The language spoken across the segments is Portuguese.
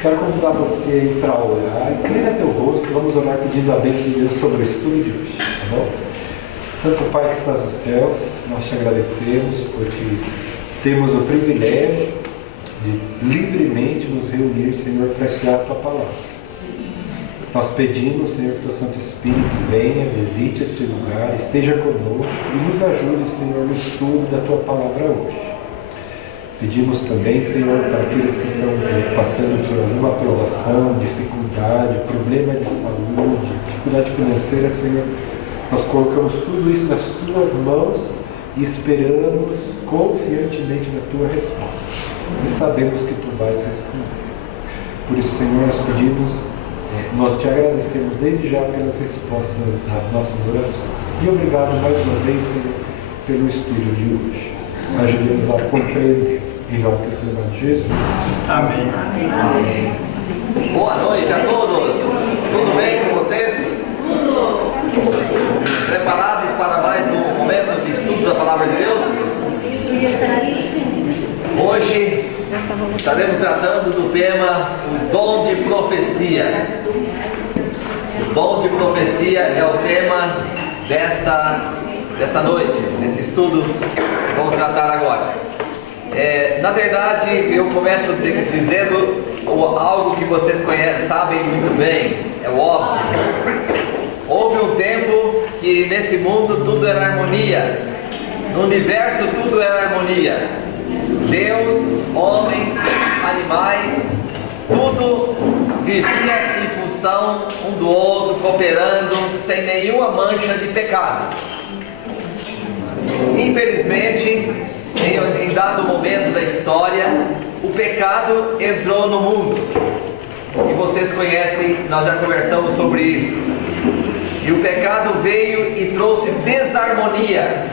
Quero convidar você para orar. Inclina teu rosto, vamos orar pedindo a bênção de Deus sobre o estudo de hoje, tá bom? Santo Pai que estás nos céus, nós te agradecemos porque temos o privilégio de livremente nos reunir, Senhor, para estudar a Tua Palavra. Nós pedimos, Senhor, que Teu Santo Espírito venha, visite esse lugar, esteja conosco e nos ajude, Senhor, no estudo da Tua Palavra hoje. Pedimos também, Senhor, para aqueles que estão passando por alguma provação, dificuldade, problema de saúde, dificuldade financeira, Senhor, nós colocamos tudo isso nas Tuas mãos e esperamos confiantemente na Tua resposta. E sabemos que Tu vais responder. Por isso, Senhor, nós pedimos, nós Te agradecemos desde já pelas respostas das nossas orações. E obrigado mais uma vez, Senhor, pelo estudo de hoje. Ajude-nos a compreender. Em nome do Filho de Jesus. Amém. Amém. Boa noite a todos. Tudo bem com vocês? Tudo. Preparados para mais um momento de estudo da Palavra de Deus? Hoje estaremos tratando do tema o dom de profecia. O dom de profecia é o tema desta noite, desse estudo que vamos tratar agora. Na verdade, eu começo dizendo algo que vocês sabem muito bem, é óbvio. Houve um tempo que nesse mundo tudo era harmonia, no universo tudo era harmonia. Deus, homens, animais, tudo vivia em função um do outro, cooperando, sem nenhuma mancha de pecado. Infelizmente, em dado momento da história, o pecado entrou no mundo. E vocês conhecem, nós já conversamos sobre isso. E o pecado veio e trouxe desarmonia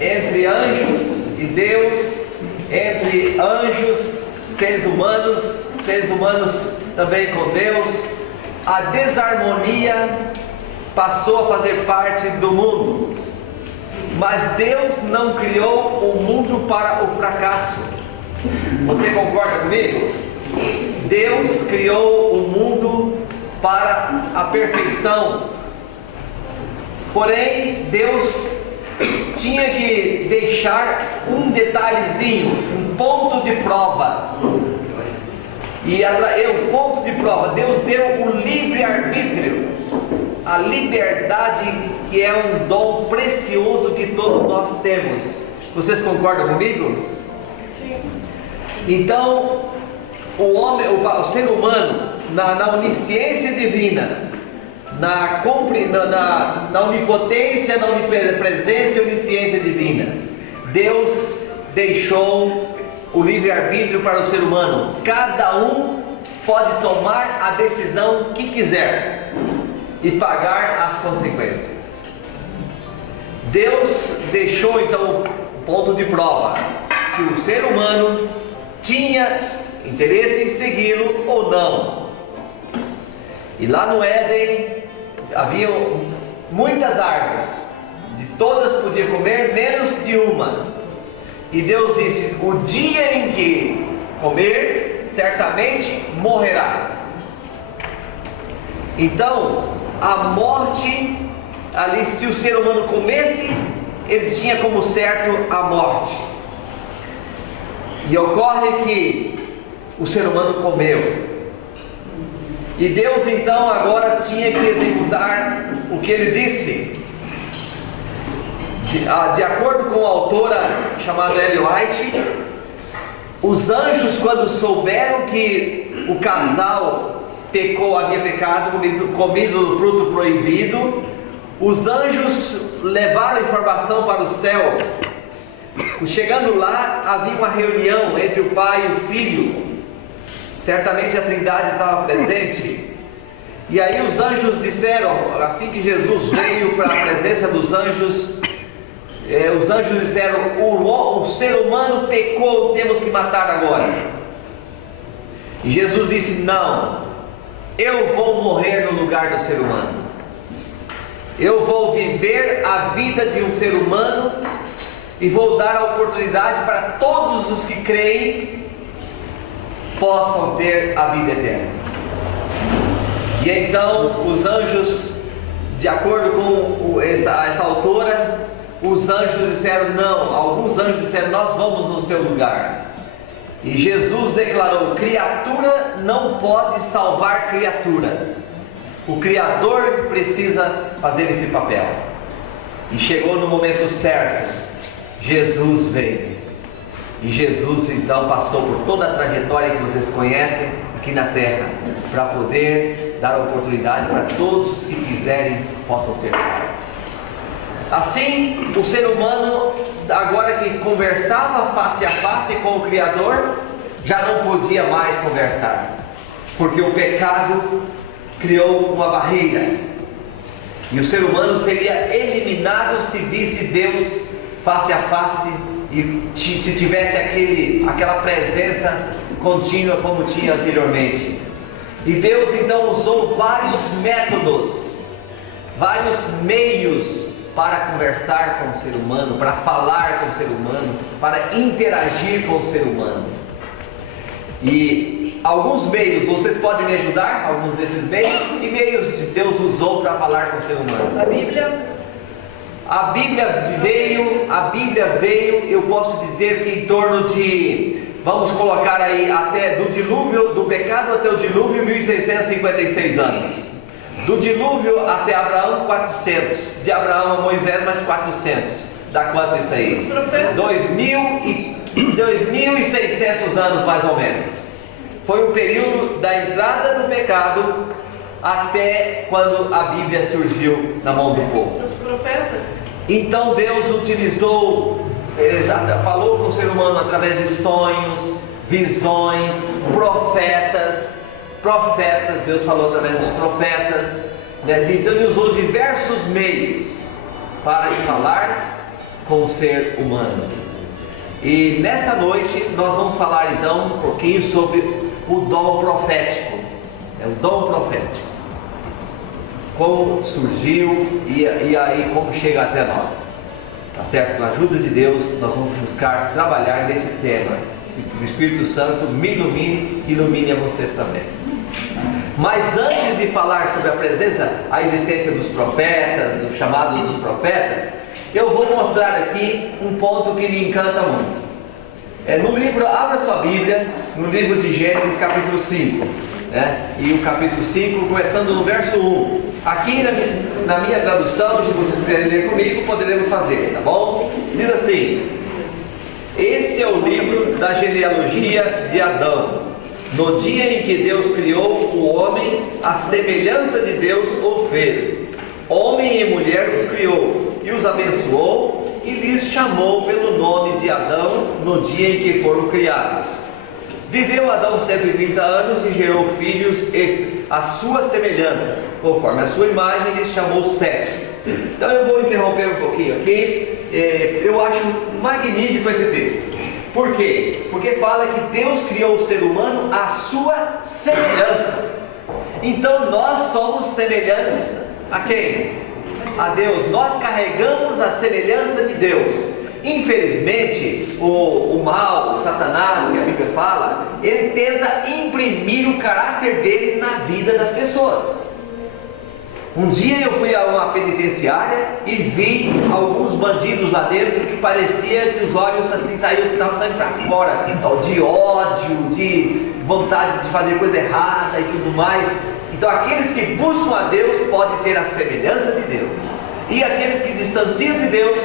entre anjos e Deus, entre anjos, seres humanos também com Deus. A desarmonia passou a fazer parte do mundo. Mas Deus não criou o mundo para o fracasso. Você concorda comigo? Deus criou o mundo para a perfeição. Porém, Deus tinha que deixar um detalhezinho, um ponto de prova. E o ponto de prova, Deus deu o livre-arbítrio. A liberdade, que é um dom precioso que todos nós temos. Vocês concordam comigo? Sim. Então, o ser humano, na onisciência divina, na onipotência, na onipresença e onisciência divina, Deus deixou o livre-arbítrio para o ser humano. Cada um pode tomar a decisão que quiser e pagar as consequências. Deus deixou então o ponto de prova, se o ser humano tinha interesse em segui-lo ou não. E lá no Éden havia muitas árvores, de todas podia comer, menos de uma. E Deus disse: o dia em que comer, certamente morrerá. Então, a morte, ali, se o ser humano comesse, ele tinha como certo a morte. E ocorre que o ser humano comeu. E Deus então agora tinha que executar o que ele disse. De acordo com a autora chamada Ellen White, os anjos, quando souberam que o casal havia pecado, comido do fruto proibido, os anjos levaram a informação para o céu. Chegando lá, havia uma reunião entre o pai e o filho. Certamente a Trindade estava presente. E aí os anjos disseram, assim que Jesus veio para a presença dos anjos, os anjos disseram: o ser humano pecou, temos que matar agora. E Jesus disse: não, eu vou morrer no lugar do ser humano. Eu vou viver a vida de um ser humano e vou dar a oportunidade para todos os que creem possam ter a vida eterna. E então os anjos, de acordo com essa autora, os anjos disseram não. Alguns anjos disseram: nós vamos no seu lugar. E Jesus declarou: criatura não pode salvar criatura. O Criador precisa fazer esse papel. E chegou no momento certo. Jesus veio. E Jesus então passou por toda a trajetória que vocês conhecem aqui na terra, para poder dar oportunidade para todos os que quiserem possam ser salvos. Assim, o ser humano, agora que conversava face a face com o Criador, já não podia mais conversar, porque o pecado criou uma barreira, e o ser humano seria eliminado se visse Deus face a face e se tivesse aquela presença contínua como tinha anteriormente. E Deus então usou vários métodos, vários meios para conversar com o ser humano, para falar com o ser humano, para interagir com o ser humano. E alguns meios, vocês podem me ajudar? Alguns desses meios? Que meios Deus usou para falar com o ser humano? A Bíblia veio, eu posso dizer que em torno de, vamos colocar aí, até do dilúvio, do pecado até o dilúvio, 1656 anos. Do dilúvio até Abraão, 400. De Abraão a Moisés, mais 400. Dá quanto isso aí? 2.600 anos, mais ou menos. Foi o período da entrada do pecado até quando a Bíblia surgiu na mão do povo. Os profetas. Então Deus utilizou, falou com o ser humano através de sonhos, visões, profetas, Deus falou através dos profetas, né? Então Ele usou diversos meios para falar com o ser humano. E nesta noite nós vamos falar então um pouquinho sobre o dom profético. É o dom profético. Como surgiu e aí como chega até nós. Tá certo? Com a ajuda de Deus nós vamos buscar trabalhar nesse tema. E o Espírito Santo me ilumine e ilumine a vocês também. Mas antes de falar sobre a presença, a existência dos profetas, o chamado dos profetas, eu vou mostrar aqui um ponto que me encanta muito. No livro, abra sua Bíblia, no livro de Gênesis capítulo 5, né? E o capítulo 5, começando no verso 1. Aqui na minha tradução, se vocês quiserem ler comigo, poderemos fazer, tá bom? Diz assim: este é o livro da genealogia de Adão. No dia em que Deus criou o homem, a semelhança de Deus o fez. Homem e mulher os criou e os abençoou e lhes chamou pelo nome de Adão no dia em que foram criados. Viveu Adão 130 anos e gerou filhos à sua semelhança, conforme a sua imagem, lhes chamou Sete. Então eu vou interromper um pouquinho aqui. Eu acho magnífico esse texto. Por quê? Porque fala que Deus criou o ser humano à sua semelhança. Então nós somos semelhantes a quem? A Deus. Nós carregamos a semelhança de Deus. Infelizmente, o mal, o Satanás, que a Bíblia fala, ele tenta imprimir o caráter dele na vida das pessoas. Um dia eu fui a uma penitenciária e vi alguns bandidos lá dentro que parecia que os olhos assim estavam saindo para fora, de ódio, de vontade de fazer coisa errada e tudo mais. Então aqueles que buscam a Deus podem ter a semelhança de Deus, e aqueles que distanciam de Deus,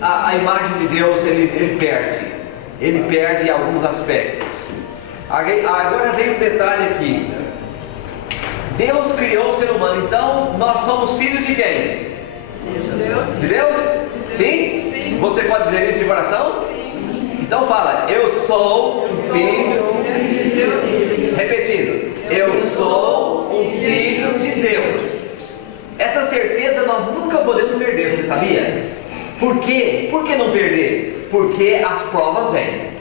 a imagem de Deus ele perde em alguns aspectos. Agora vem um detalhe aqui. Deus criou o ser humano, então nós somos filhos de quem? De Deus? Sim? Sim. Você pode dizer isso de coração? Sim. Então fala: eu sou um filho de Deus. Repetindo: eu sou um filho de Deus. Essa certeza nós nunca podemos perder, você sabia? Por quê? Por que não perder? Porque as provas vêm.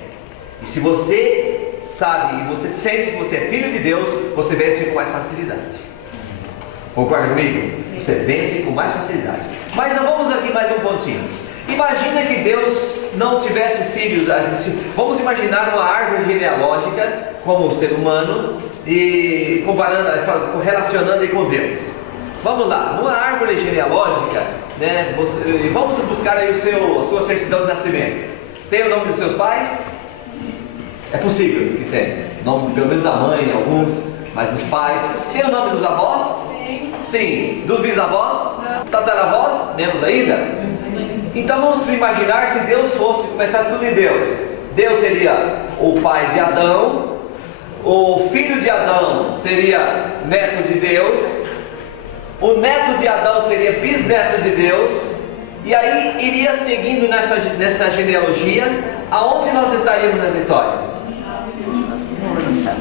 E se você sabe e você sente que você é filho de Deus, você vence com mais facilidade. Concorda comigo? Você vence com mais facilidade. Mas vamos aqui mais um pontinho. Imagina que Deus não tivesse filhos. Vamos imaginar uma árvore genealógica como o ser humano e relacionando com Deus. Vamos lá, numa árvore genealógica, né, vamos buscar aí a sua certidão de nascimento. Tem o nome dos seus pais? É possível que tenha. Nome, pelo menos da mãe, alguns, mas dos pais. Tem o nome dos avós? Sim. Dos bisavós? Não. Tataravós? Menos ainda? Então vamos imaginar se Deus começasse tudo em Deus. Deus seria o pai de Adão, o filho de Adão seria neto de Deus, o neto de Adão seria bisneto de Deus, e aí iria seguindo nessa genealogia. Aonde nós estaríamos nessa história?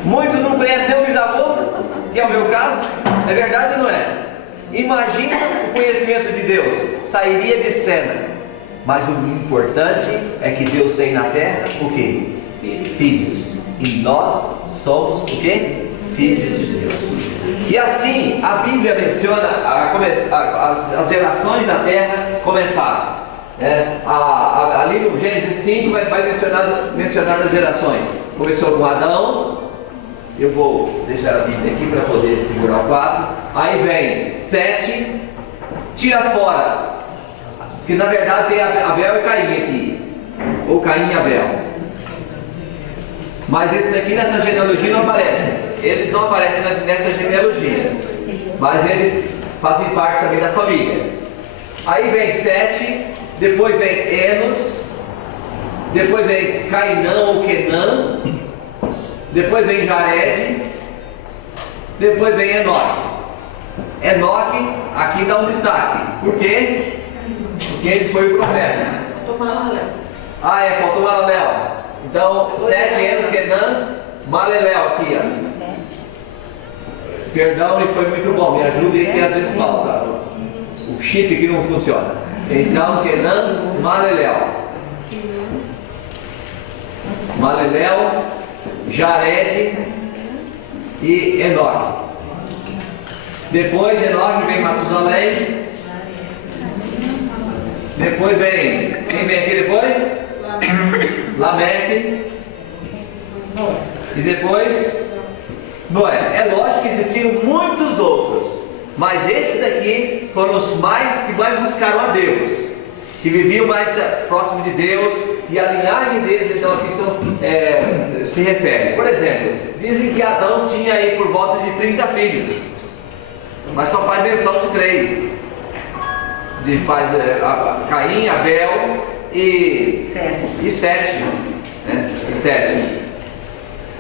Muitos não conhecem nem o bisavô, que é o meu caso. É verdade ou não é? Imagina o conhecimento de Deus, sairia de cena. Mas o importante é que Deus tem na terra o quê? Filhos. E nós somos o quê? Filhos de Deus. E assim a Bíblia menciona as gerações da terra começaram. Ali no Gênesis 5 vai mencionar as gerações. Começou com Adão. Eu vou deixar a Bíblia aqui para poder segurar o quadro. Aí vem 7, tira fora, que na verdade tem Abel e Caim aqui, ou Caim e Abel. Mas esses aqui nessa genealogia não aparecem. Eles não aparecem nessa genealogia, mas eles fazem parte também da família. Aí vem 7, depois vem Enos, depois vem Cainã ou Quenã, depois vem Jared, depois vem Enoque. Enoque aqui dá um destaque. Por quê? Porque ele foi o profeta. Faltou Malaléu. Faltou Malaléu. Então, 7 Enos, Quenã, Malaléu aqui, ó. Perdão, ele foi muito bom. Me ajudem que às vezes falta o chip que não funciona. Então, Quenã, Malaléu, Jared e Enoque. Depois Enoque vem Matusalém. Depois vem, quem vem aqui depois? Lameque. E depois Noé. É lógico que existiram muitos outros, mas esses aqui foram os que mais buscaram a Deus, que viviam mais próximo de Deus, e a linhagem deles então aqui se refere. Por exemplo, dizem que Adão tinha aí por volta de 30 filhos, mas só faz menção de 3. Caim, Abel e 7. Né? E 7.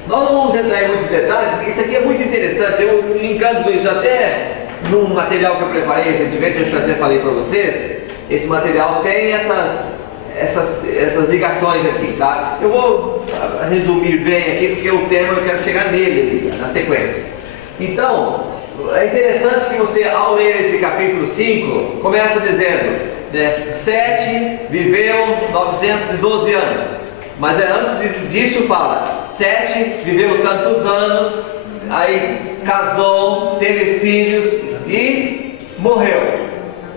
Nós não vamos entrar em muitos detalhes, porque isso aqui é muito interessante. Eu me encanto com isso, até num material que eu preparei recentemente, eu até falei para vocês. Esse material tem essas ligações aqui, tá? Eu vou resumir bem aqui, porque o tema eu quero chegar nele ali, na sequência. Então, é interessante que você, ao ler esse capítulo 5, começa dizendo, né, 7 viveu 912 anos. Mas antes disso fala, 7 viveu tantos anos, aí casou, teve filhos e morreu.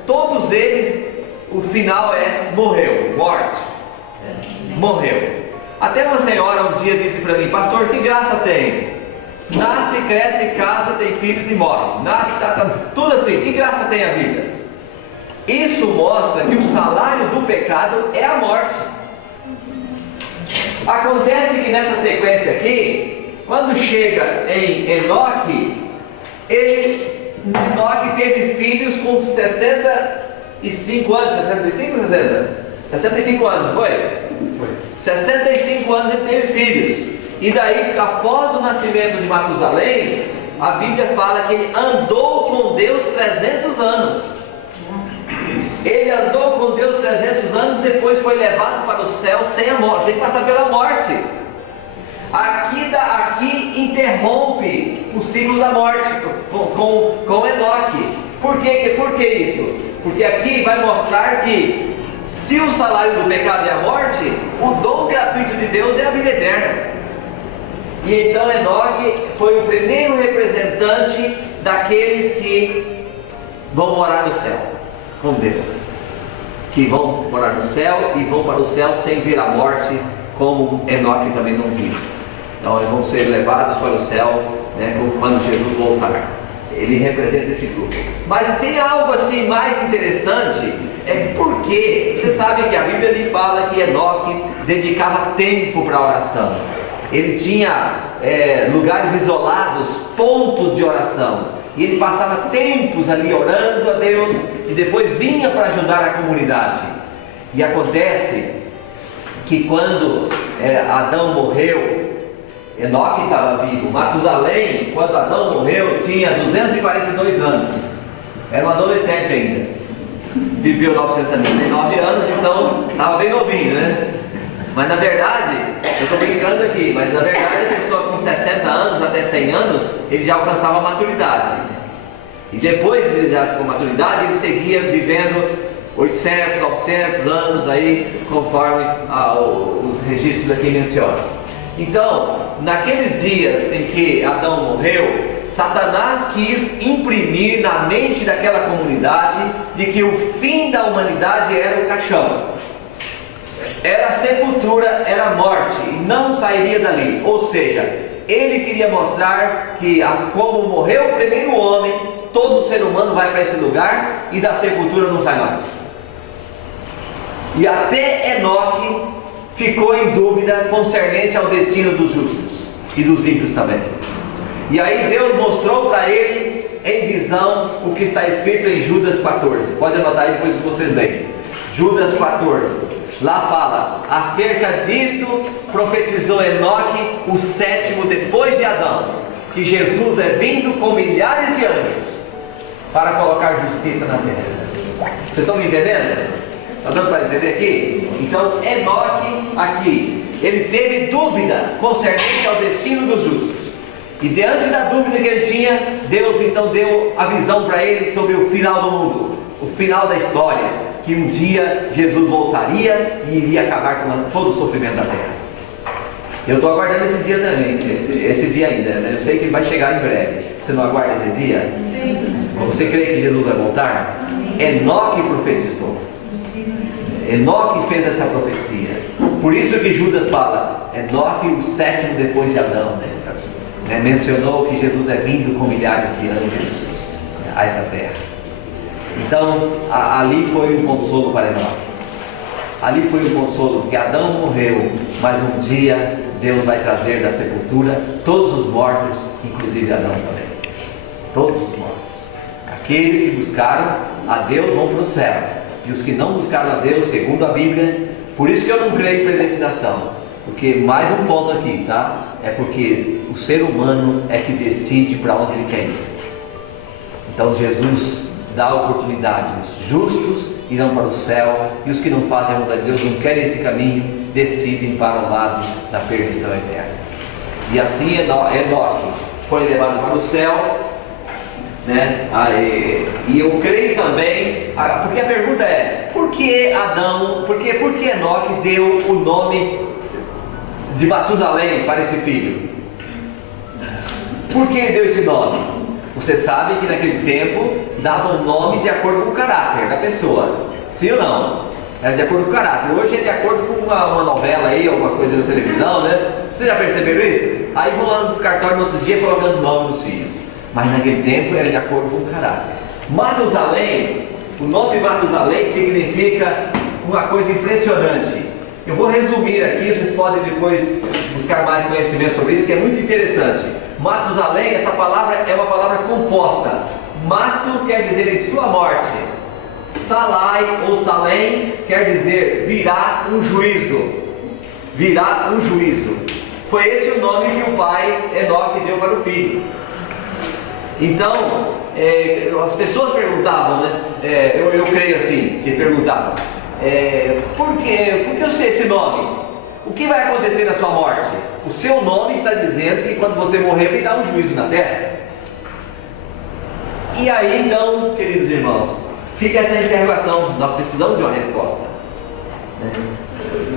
Todos eles, o final é morreu, morte. Morreu. Até uma senhora um dia disse para mim, pastor, que graça tem? Nasce, cresce, casa, tem filhos e morre. Tudo assim, que graça tem a vida? Isso mostra que o salário do pecado é a morte. Acontece que nessa sequência aqui, quando chega em Enoque, Enoque teve filhos com 65 anos, 65 ou 60? 65 anos, foi? Foi. 65 anos ele teve filhos. E daí, após o nascimento de Matusalém, a Bíblia fala que ele andou com Deus 300 anos. Ele andou com Deus 300 anos, depois foi levado para o céu sem a morte, tem que passar pela morte. Aqui interrompe o ciclo da morte com Enoque. Por que isso? Porque aqui vai mostrar que se o salário do pecado é a morte, o dom gratuito de Deus é a vida eterna. E então Enoque foi o primeiro representante daqueles que vão morar no céu com Deus. que vão morar no céu e vão para o céu sem ver a morte, como Enoque também não viu. Então eles vão ser levados para o céu, né, quando Jesus voltar. Ele representa esse grupo. Mas tem algo assim mais interessante, porque você sabe que a Bíblia lhe fala que Enoque dedicava tempo para a oração. Ele tinha lugares isolados, pontos de oração, e ele passava tempos ali orando a Deus e depois vinha para ajudar a comunidade. E acontece que quando Adão morreu, Enoque estava vivo. Matusalém, quando Adão morreu, tinha 242 anos, era um adolescente ainda, viveu 969 anos, então estava bem novinho, né? Mas na verdade, eu estou brincando aqui, mas na verdade a pessoa com 60 anos até 100 anos, ele já alcançava a maturidade. E depois de já com maturidade, ele seguia vivendo 800, 900 anos aí, conforme os registros aqui mencionam. Então, naqueles dias em que Adão morreu, Satanás quis imprimir na mente daquela comunidade de que o fim da humanidade era o caixão. Era a sepultura, era a morte, e não sairia dali. Ou seja, ele queria mostrar que como morreu o primeiro homem, todo ser humano vai para esse lugar e da sepultura não sai mais. E até Enoque ficou em dúvida concernente ao destino dos justos e dos ímpios também. E aí Deus mostrou para ele em visão o que está escrito em Judas 14. Pode anotar aí depois que vocês leem. Judas 14. Lá fala: acerca disto profetizou Enoque, o sétimo depois de Adão, que Jesus é vindo com milhares de anjos para colocar justiça na terra. Vocês estão me entendendo? Está dando para entender aqui? Então Enoque aqui, ele teve dúvida concernente ao destino dos justos. E diante da dúvida que ele tinha, Deus então deu a visão para ele sobre o final do mundo, o final da história, que um dia Jesus voltaria e iria acabar com todo o sofrimento da terra. Eu estou aguardando esse dia também, esse dia ainda, né? Eu sei que ele vai chegar em breve. Você não aguarda esse dia? Sim. Você crê que Jesus vai voltar? Enoque profetizou. Enoque fez essa profecia. Por isso que Judas fala, Enoque o sétimo depois de Adão, né? Mencionou que Jesus é vindo com milhares de anjos a essa terra. Então ali foi um consolo para Enoque. Ali foi um consolo, porque Adão morreu, mas um dia Deus vai trazer da sepultura todos os mortos, inclusive Adão também. Todos os mortos. Aqueles que buscaram a Deus vão para o céu, e os que não buscaram a Deus, segundo a Bíblia. Por isso que eu não creio em predestinação, porque mais um ponto aqui, tá? É porque o ser humano é que decide para onde ele quer ir. Então Jesus dá a oportunidade, os justos irão para o céu, e os que não fazem a vontade de Deus, não querem esse caminho, decidem para o lado da perdição eterna. E assim Enoque foi levado para o céu, né? E eu creio também, porque a pergunta é, por que Enoque deu o nome de Matusalém para esse filho? Por que ele deu esse nome? Você sabe que naquele tempo dava um nome de acordo com o caráter da pessoa, sim ou não? Era de acordo com o caráter. Hoje é de acordo com uma novela aí, alguma coisa na televisão, né? Vocês já perceberam isso? Aí vão lá no cartório no outro dia colocando nome nos filhos. Mas naquele tempo era de acordo com o caráter. Matusalém, o nome Matusalém significa uma coisa impressionante. Eu vou resumir aqui, vocês podem depois buscar mais conhecimento sobre isso, que é muito interessante. Matusalém, essa palavra é uma palavra composta. Mato quer dizer em sua morte. Salai ou Salém quer dizer virá um juízo. Virá um juízo. Foi esse o nome que o pai Enoque deu para o filho. Então, as pessoas perguntavam, né? Eu creio assim, que perguntavam, por que eu sei esse nome? O que vai acontecer na sua morte? O seu nome está dizendo que quando você morrer virá um juízo na terra. E aí então, queridos irmãos, fica essa interrogação, nós precisamos de uma resposta.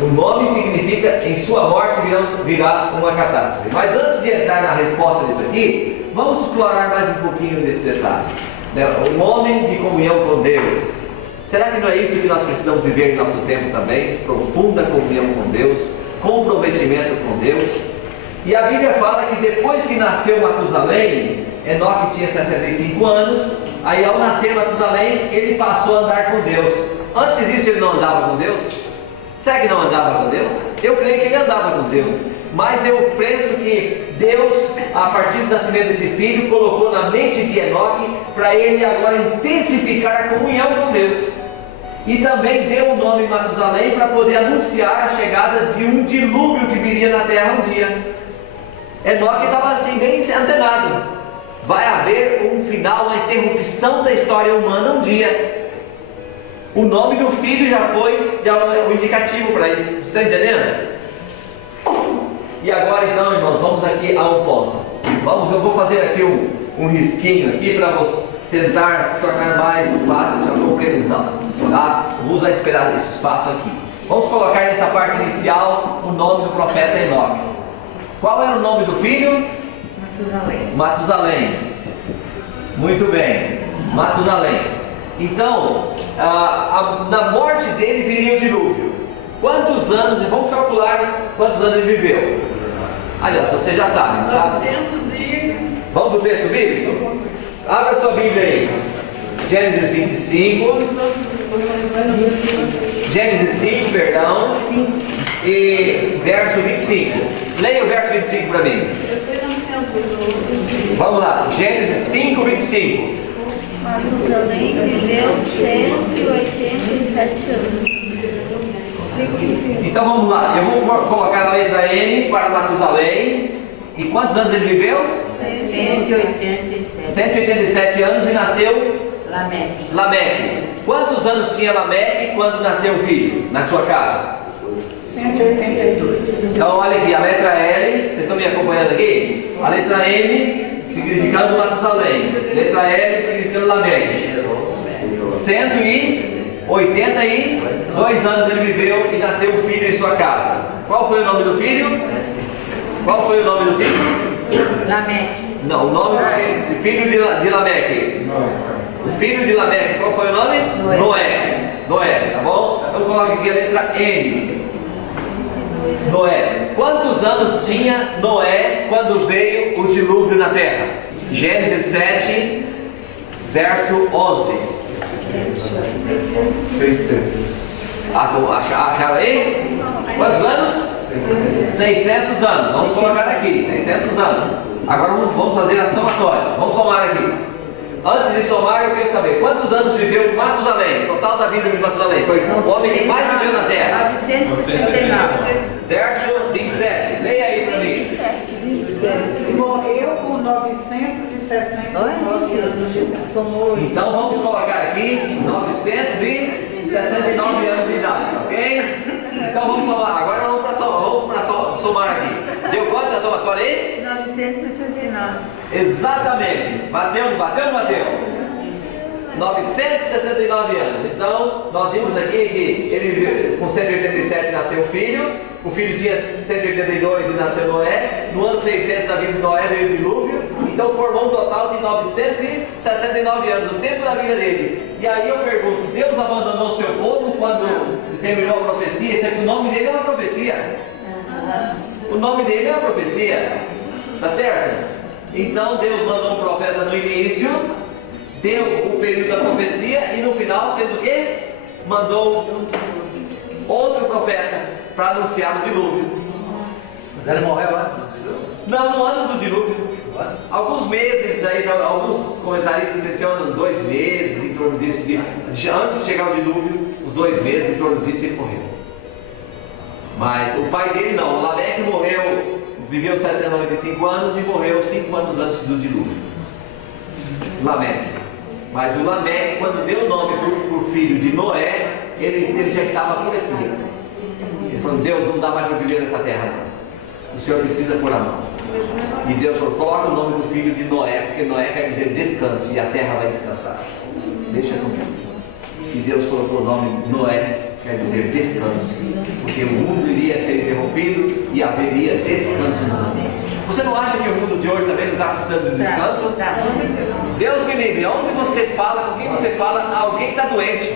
O nome significa em sua morte virá uma catástrofe. Mas antes de entrar na resposta disso aqui, vamos explorar mais um pouquinho desse detalhe. O homem de comunhão com Deus, Será que não é isso que nós precisamos viver em nosso tempo também? Profunda comunhão com Deus, comprometimento com Deus. E a Bíblia fala que depois que nasceu Matusalém, Enoque tinha 65 anos, aí ao nascer Matusalém, ele passou a andar com Deus. Antes disso ele não andava com Deus? Será que não andava com Deus? Eu creio que ele andava com Deus, mas eu penso que Deus, a partir do nascimento desse filho, colocou na mente de Enoque para ele agora intensificar a comunhão com Deus. E também deu o nome Matusalém para poder anunciar a chegada de um dilúvio que viria na terra um dia. Enoque estava assim, bem antenado. Vai haver um final, uma interrupção da história humana um dia. O nome do filho já foi um indicativo para isso. Você está entendendo? E agora então, irmãos, vamos aqui a um ponto. Eu vou fazer aqui um risquinho aqui para você tentar se tornar mais fácil a compreensão. Tá? Vamos esperar esse espaço aqui. Vamos colocar nessa parte inicial o nome do profeta Enoque. Qual era o nome do filho? Matusalém. Matusalém. Muito bem, Matusalém. Então, na morte dele viria o dilúvio. Quantos anos, vamos calcular quantos anos ele viveu. Aliás, vocês já sabem, não sabe? 900 e... Vamos para o texto bíblico? Abra a sua Bíblia aí. Gênesis 25. Gênesis 5, perdão. E verso 25. Leia o verso 25 para mim. Vamos lá. Gênesis 5, 25. Matusalém viveu 187 anos. Então vamos lá. Eu vou colocar a letra M para Matusalém. E quantos anos ele viveu? 187. 187 anos e nasceu Lameque. Lameque. Quantos anos tinha Lameque quando nasceu o filho na sua casa? 182. Então olha aqui, a letra L, vocês estão me acompanhando aqui? A letra M significando Matusalém, letra L significando Lameque. 182 anos ele viveu e nasceu um filho em sua casa. Qual foi o nome do filho? Qual foi o nome do filho? Lameque. Não, o nome do filho de Lameque. O filho de Lameque, qual foi o nome? Noé, tá bom? Então coloque aqui a letra N. Noé. Quantos anos tinha Noé quando veio o dilúvio na terra? Gênesis 7, verso 11. Acharam aí? Quantos anos? 600 anos. Vamos colocar aqui, 600 anos. Agora vamos fazer a somatória. Vamos somar aqui. Antes de somar, eu quero saber quantos anos viveu Matusalém? Total da vida de Matusalém. Foi o homem que mais viveu na terra. 969. Verso 27. Leia aí para mim. Morreu com 969 anos de idade. Então vamos colocar aqui 969 anos de idade, ok? Então vamos somar. Agora vamos para somar aqui. Deu quanto a somatória aí? 969. Exatamente. Bateu, não bateu? 969 anos. Então, nós vimos aqui que ele com 187 nasceu o filho tinha 182 e nasceu Noé. No ano 600 da vida de Noé veio o dilúvio. Então formou um total de 969 anos, o tempo da vida dele. E aí eu pergunto, Deus abandonou o seu povo quando terminou a profecia? O nome dele é uma profecia. O nome dele é uma profecia. Tá certo? Então Deus mandou um profeta no início, deu o período da profecia e no final fez o quê? Mandou outro profeta para anunciar o dilúvio. Mas ele morreu antes do dilúvio? Não, no ano do dilúvio. Alguns meses aí, alguns comentaristas mencionam 2 meses em torno disso. Antes de chegar o dilúvio, os 2 meses em torno disso ele morreu. Mas o pai dele não, o Lameque morreu, viveu 795 anos e morreu 5 anos antes do dilúvio. Lameque. Mas o Lameque, quando deu o nome para o filho de Noé, ele já estava por aqui. Ele falou, Deus, não dá mais para viver nessa terra não. O Senhor precisa pôr a mão. E Deus falou, coloca o nome do filho de Noé, porque Noé quer dizer descanso e a terra vai descansar. Deixa comigo. E Deus colocou o nome Noé, quer dizer descanso, porque o mundo iria ser interrompido e haveria descanso no mundo. Você não acha que o mundo de hoje também não está precisando de descanso? Deus me livre, onde você fala, com quem você fala, alguém está doente.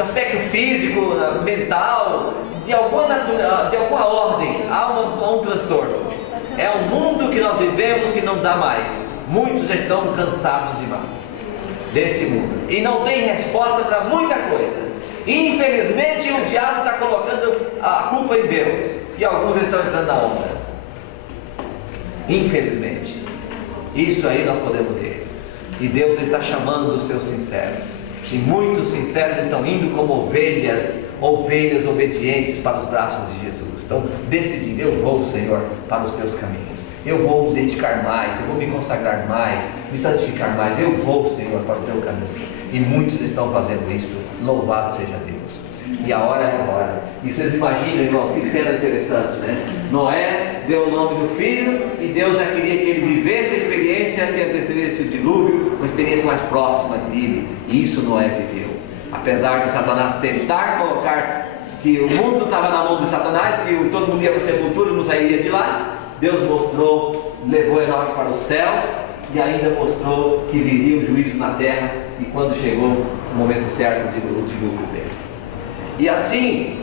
aspecto físico, mental, de alguma ordem, há um transtorno. É um mundo que nós vivemos que não dá mais. Muitos já estão cansados demais deste mundo e não tem resposta para muita coisa. Infelizmente o diabo está colocando a culpa em Deus e alguns estão entrando na onda. Infelizmente, isso aí nós podemos ver. E Deus está chamando os seus sinceros. E muitos sinceros estão indo como ovelhas obedientes para os braços de Jesus. Estão decidindo: eu vou, Senhor, para os teus caminhos. Eu vou me dedicar mais, eu vou me consagrar mais, me santificar mais. Eu vou, Senhor, para o teu caminho. E muitos estão fazendo isso. Louvado seja Deus. E a hora é agora. E vocês imaginam, irmãos, que cena interessante, né? Noé deu o nome do filho e Deus já queria que ele vivesse a experiência que antecedesse o dilúvio, uma experiência mais próxima dele. E isso Noé viveu. Apesar de Satanás tentar colocar que o mundo estava na mão de Satanás, que todo mundo ia para a sepultura e não sairia de lá, Deus mostrou, levou Enoque para o céu e ainda mostrou que viria o juízo na terra. E quando chegou o momento certo, o dilúvio veio. E assim,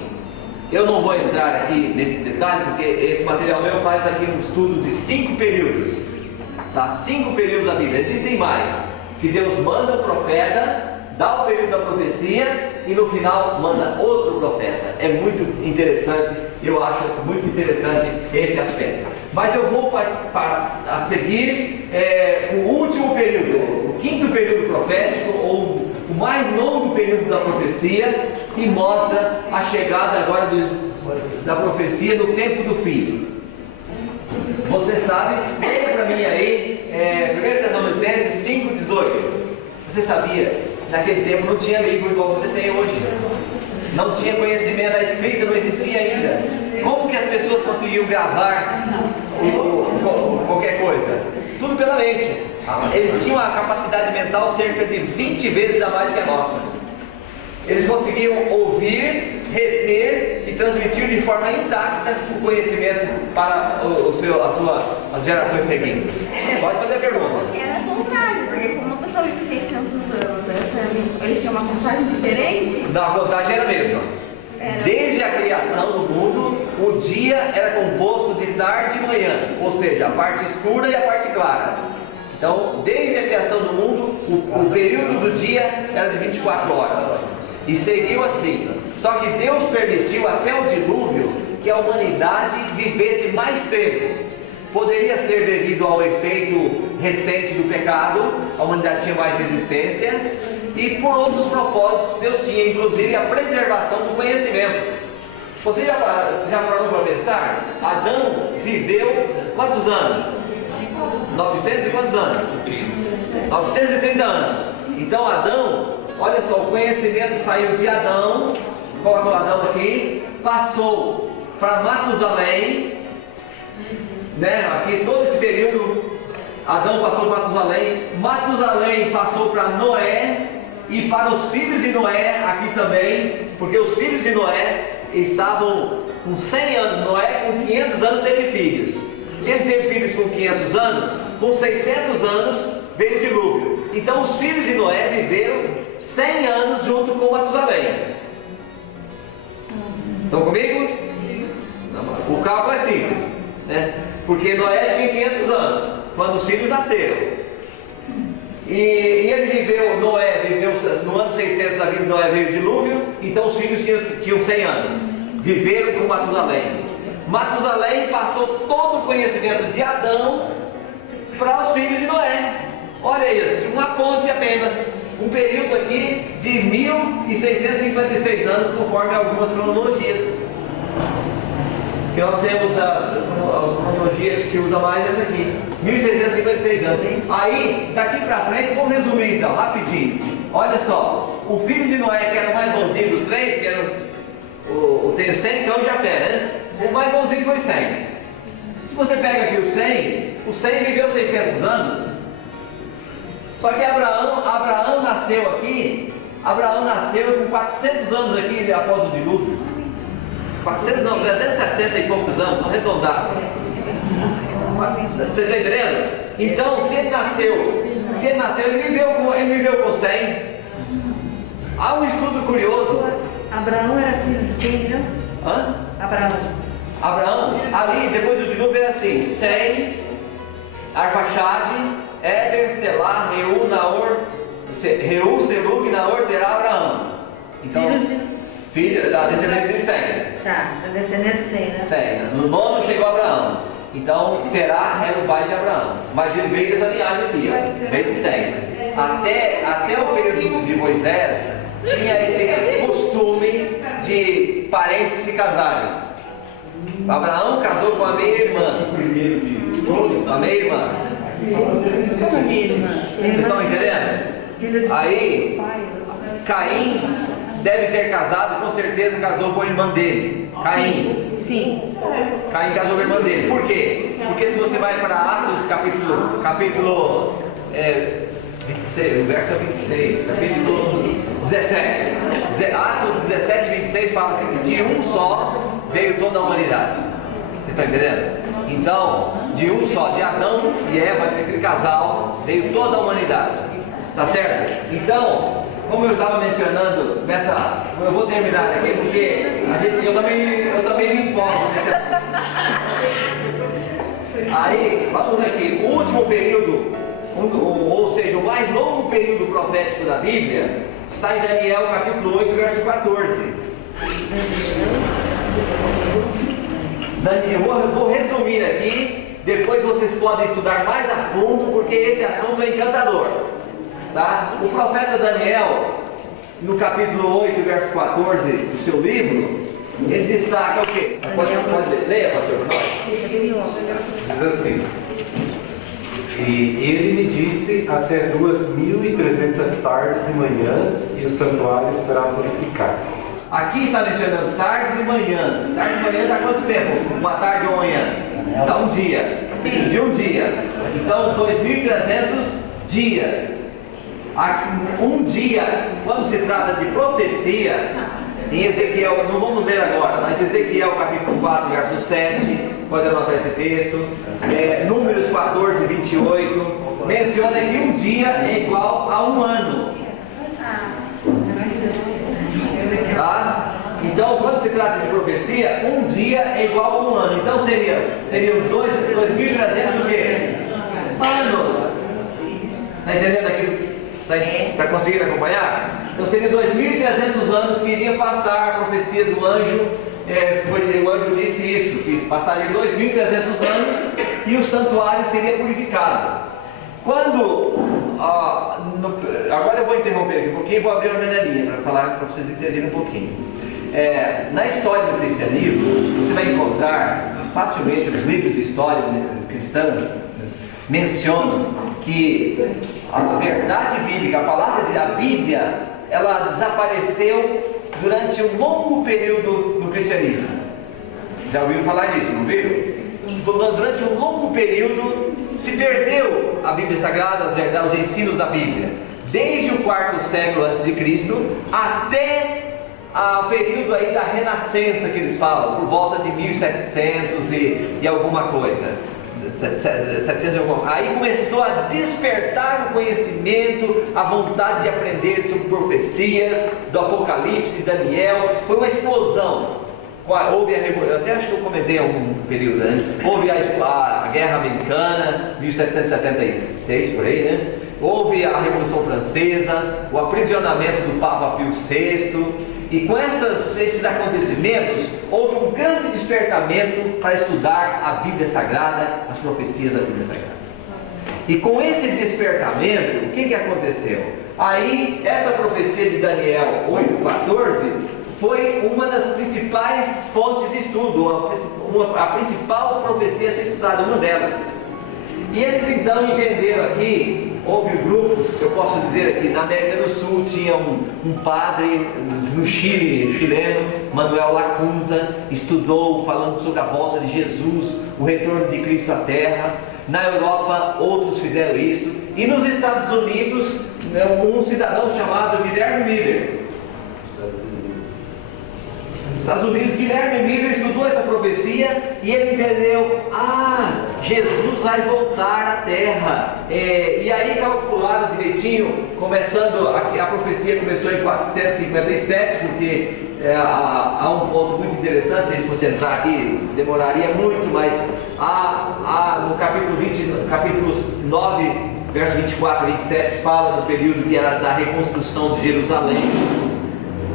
eu não vou entrar aqui nesse detalhe, porque esse material meu faz aqui um estudo de 5 períodos, tá? 5 períodos da Bíblia. Existem mais, que Deus manda o profeta, dá o período da profecia e no final manda outro profeta. É muito interessante, eu acho muito interessante esse aspecto. Mas eu vou a seguir o último período, o 5º período profético, ou o mais longo período da profecia, que mostra a chegada agora da profecia no tempo do fim. Você sabe, leia para mim aí, 1 Tessalonicenses 5,18. Você sabia, naquele tempo não tinha livro igual você tem hoje. Não tinha conhecimento, a escrita não existia ainda. Como que as pessoas conseguiam gravar qualquer coisa? Tudo pela mente. Eles tinham a capacidade mental cerca de 20 vezes a mais que a nossa. Eles conseguiam ouvir, reter e transmitir de forma intacta o conhecimento para as gerações seguintes. Pode fazer a pergunta. Era contrário, porque como uma pessoa vive 600 anos, eles tinham uma contagem diferente. Não, a contagem era a mesma. Desde a criação do mundo, o dia era composto de tarde e manhã, ou seja, a parte escura e a parte clara. Então, desde a criação do mundo, o período do dia era de 24 horas. E seguiu assim. Só que Deus permitiu até o dilúvio que a humanidade vivesse mais tempo. Poderia ser devido ao efeito recente do pecado, a humanidade tinha mais resistência, e por outros propósitos Deus tinha, inclusive a preservação do conhecimento. Você já parou para pensar? Adão viveu quantos anos? 900 e quantos anos? 930 anos. Então Adão, olha só, o conhecimento saiu de Adão, coloca o Adão aqui, passou para Matusalém, né? Aqui todo esse período, Adão passou para Matusalém passou para Noé, e para os filhos de Noé aqui também, porque os filhos de Noé estavam com 100 anos, Noé com 500 anos teve filhos. Se ele teve filhos com 500 anos, com 600 anos veio o dilúvio. Então os filhos de Noé viveram 100 anos junto com Matusalém. Estão comigo? O cálculo é simples, né? Porque Noé tinha 500 anos quando os filhos nasceram. E ele viveu, Noé viveu no ano 600 da vida de Noé, veio o dilúvio. Então os filhos tinham 100 anos, viveram com Matusalém. Matusalém passou todo o conhecimento de Adão para os filhos de Noé. Olha aí, uma ponte apenas, um período aqui de 1656 anos, conforme algumas cronologias. Que nós temos a cronologia que se usa mais essa aqui, 1656 anos. Aí, daqui para frente, vamos resumir então, rapidinho. Olha só, o filho de Noé, que era o mais bonzinho dos três, que era tem 100 cão de Jafé, né? O mais bonzinho foi 100. Se você pega aqui o 100 viveu 600 anos. Só que Abraão nasceu aqui, Abraão nasceu com 400 anos aqui após o dilúvio. 360 e poucos anos, vamos arredondar. Você está entendendo? Então, se ele nasceu, ele viveu com 100. Há um estudo curioso. Abraão era filho de quem, não? Hã? Abraão. Ali depois do dilúvio era assim: Sem, Arfaxade, Eber, Selá, Reu, Naor, Reu, Serug, Naor, Terá, Abraão. Então, filho da descendência de Sem. Tá, da descendência de Sem, né? Sem. No nono chegou Abraão. Então, Terá era o pai de Abraão. Mas ele veio dessa linhagem aqui, ó, veio de Sem. Até o período de Moisés, tinha esse costume de parentes se casarem. Abraão casou com a meia-irmã. A meia-irmã. Como irmã? Vocês estão entendendo? Aí, Caim deve ter casado, com certeza casou com a irmã dele. Caim. Sim. Caim casou com a irmã dele. Por quê? Porque se você vai para Atos, capítulo 26, verso 26, capítulo 17. Atos 17, 26 fala assim: de um só veio toda a humanidade. Vocês estão entendendo? Então, de um só, de Adão e Eva, aquele casal, veio toda a humanidade. Tá certo? Então, como eu estava mencionando, eu vou terminar aqui porque eu também me importo nesse assunto. Aí, vamos aqui, o último período, ou seja, o mais longo período profético da Bíblia, está em Daniel capítulo 8, verso 14. Daniel, eu vou resumir aqui, depois vocês podem estudar mais a fundo, porque esse assunto é encantador. Tá? O profeta Daniel, no capítulo 8, verso 14 do seu livro, ele destaca o quê? Pode ler, leia, pastor, para nós. Diz assim: e ele me disse: até 2.300 tardes e manhãs, e o santuário será purificado. Aqui está mencionando tardes e manhãs. Tarde e manhã dá quanto tempo? Uma tarde ou manhã? Dá um dia. De um dia. Então, 2.300 dias. Um dia, quando se trata de profecia, em Ezequiel, não vamos ler agora, mas Ezequiel capítulo 4, verso 7, pode anotar esse texto, Números 14, 28, menciona que um dia é igual a um ano. Tá? Então, quando se trata de profecia, um dia é igual a um ano. Então seriam 2.300 o quê? Anos. Está entendendo aqui? Está conseguindo acompanhar? Então seriam 2.300 anos que iriam passar a profecia do anjo. O anjo disse isso, que passaria 2.300 anos e o santuário seria purificado. Agora eu vou interromper aqui um pouquinho e vou abrir uma janelinha para falar, para vocês entenderem um pouquinho. Na história do cristianismo, você vai encontrar facilmente nos livros de história cristãs, mencionam que a verdade bíblica, a palavra da Bíblia, ela desapareceu durante um longo período no cristianismo. Já ouviram falar nisso, não viram? Durante um longo período se perdeu a Bíblia Sagrada, os ensinos da Bíblia, desde o quarto século a.C. até o período aí da Renascença, que eles falam, por volta de 1700 e alguma coisa. 700 e alguma. Aí começou a despertar o conhecimento, a vontade de aprender sobre profecias do Apocalipse, de Daniel. Foi uma explosão. Houve a revolução, até acho que eu comentei em algum período, né? Houve a Guerra Americana, 1776 por aí, né? Houve a Revolução Francesa, o aprisionamento do Papa Pio VI. E com esses acontecimentos, houve um grande despertamento para estudar a Bíblia Sagrada, as profecias da Bíblia Sagrada. E com esse despertamento, o que aconteceu? Aí, essa profecia de Daniel 8,14 foi uma das principais fontes de estudo, a principal profecia a ser estudada, uma delas. E eles então entenderam aqui, houve grupos, eu posso dizer aqui, na América do Sul tinha um padre no Chile, chileno, Manuel Lacunza, estudou falando sobre a volta de Jesus, o retorno de Cristo à Terra. Na Europa, outros fizeram isso. E nos Estados Unidos, um cidadão chamado Guilherme Miller. Nos Estados Unidos, Guilherme Miller estudou essa profecia e ele entendeu: Jesus vai voltar à Terra. E aí calcularam direitinho começando, a profecia começou em 457, porque há um ponto muito interessante, se a gente fosse entrar aqui, demoraria muito, mas há no capítulo 9, verso 24 a 27, fala do período que era da reconstrução de Jerusalém.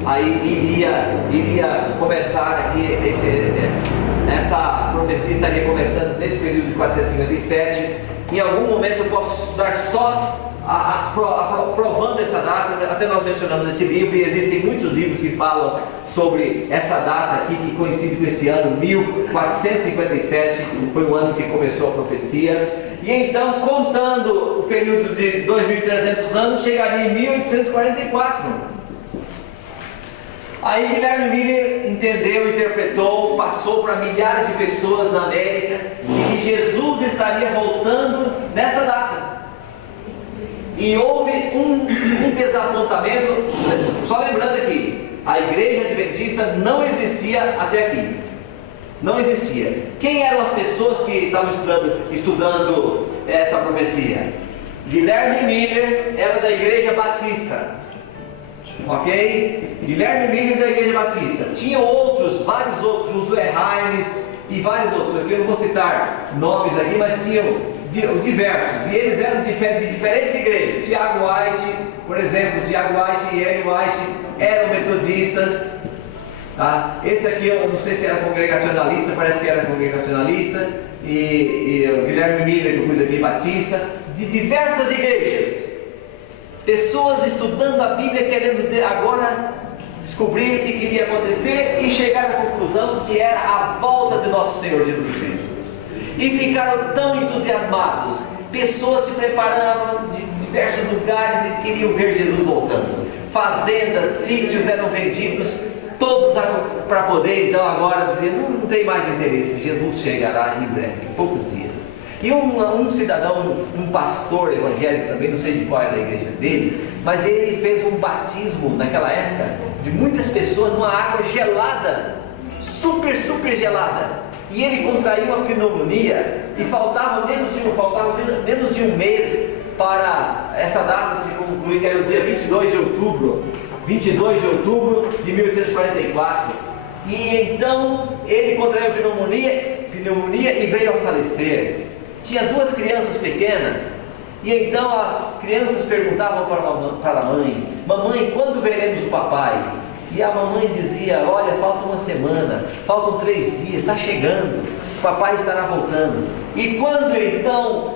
Aí iria começar aqui, essa profecia estaria começando nesse período de 457. Em algum momento eu posso estudar só provando essa data, até nós mencionamos nesse livro, e existem muitos livros que falam sobre essa data aqui, que coincide com esse ano, 1457, foi o ano que começou a profecia. E então, contando o período de 2.300 anos, chegaria em 1844. Aí Guilherme Miller entendeu, interpretou, passou para milhares de pessoas na América, e que Jesus estaria voltando nessa data. E houve um desapontamento. Só lembrando aqui, a igreja adventista não existia até aqui. Não existia. Quem eram as pessoas que estavam estudando essa profecia? Guilherme Miller era da igreja batista. Ok? Guilherme Miller da igreja batista. Tinha vários outros, Josué Raimes e vários outros. Aqui eu não vou citar nomes aqui, mas tinham diversos, e eles eram de diferentes igrejas. Tiago White, por exemplo, Tiago White e Ellen White eram metodistas, tá? Esse aqui eu não sei se era congregacionalista, parece que era congregacionalista, e o Guilherme Miller, que eu pus aqui, batista, de diversas igrejas, pessoas estudando a Bíblia, querendo agora descobrir o que queria acontecer e chegar à conclusão que era a volta de nosso Senhor Jesus Cristo. E ficaram tão entusiasmados, pessoas se preparavam de diversos lugares e queriam ver Jesus voltando. Fazendas, sítios eram vendidos, todos para poder então agora dizer, não tem mais interesse, Jesus chegará em breve, em poucos dias. E um cidadão, um pastor evangélico também, não sei de qual era a igreja dele, mas ele fez um batismo naquela época de muitas pessoas numa água gelada, super gelada. E ele contraiu uma pneumonia e faltava menos de um mês para essa data se concluir, que era o dia 22 de outubro de 1844. E então ele contraiu pneumonia e veio a falecer. Tinha duas crianças pequenas, e então as crianças perguntavam para a mãe: mamãe, quando veremos o papai? E a mamãe dizia: olha, falta uma semana, faltam 3 dias, está chegando, o papai estará voltando. E quando então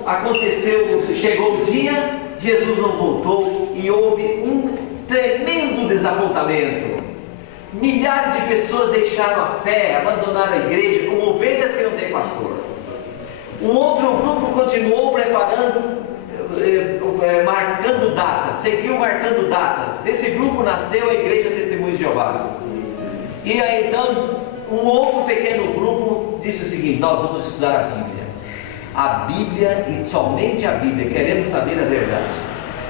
chegou o dia, Jesus não voltou, e houve um tremendo desapontamento. Milhares de pessoas deixaram a fé, abandonaram a igreja como ovelhas que não têm pastor. Um outro grupo continuou preparando, marcando datas, seguiu marcando datas. Desse grupo nasceu a Igreja Testemunhos de Jeová. E aí então um outro pequeno grupo disse o seguinte: nós vamos estudar a Bíblia e somente a Bíblia, queremos saber a verdade.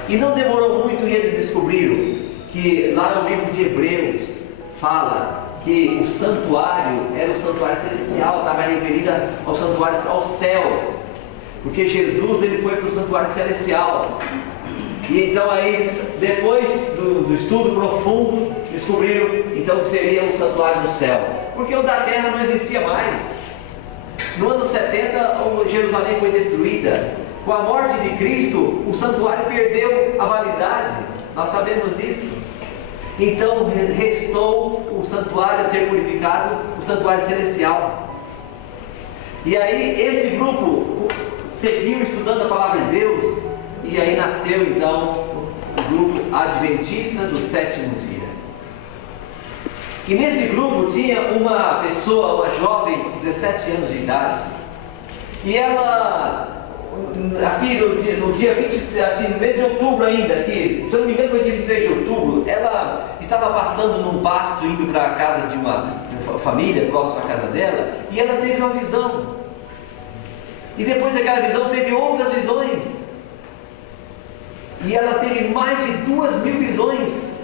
E não demorou muito e eles descobriram que lá no livro de Hebreus fala que o santuário era o santuário celestial, estava referido ao santuário, ao céu, porque Jesus ele foi para o santuário celestial. E então aí, depois do estudo profundo, descobriram então que seria o santuário no céu, porque o da terra não existia mais. No ano 70, Jerusalém foi destruída. Com a morte de Cristo, o santuário perdeu a validade, nós sabemos disso. Então restou o santuário a ser purificado, o santuário celestial. E aí esse grupo seguiu estudando a palavra de Deus, e aí nasceu então o grupo Adventista do Sétimo Dia. E nesse grupo tinha uma pessoa, uma jovem de 17 anos de idade, e ela, aqui no dia 20, assim, no mês de outubro ainda, aqui, se eu não me engano foi dia 23 de outubro, ela estava passando num pasto, indo para a casa de uma família, próxima à casa dela, e ela teve uma visão. E depois daquela visão teve outras visões. E ela teve mais de 2.000 visões.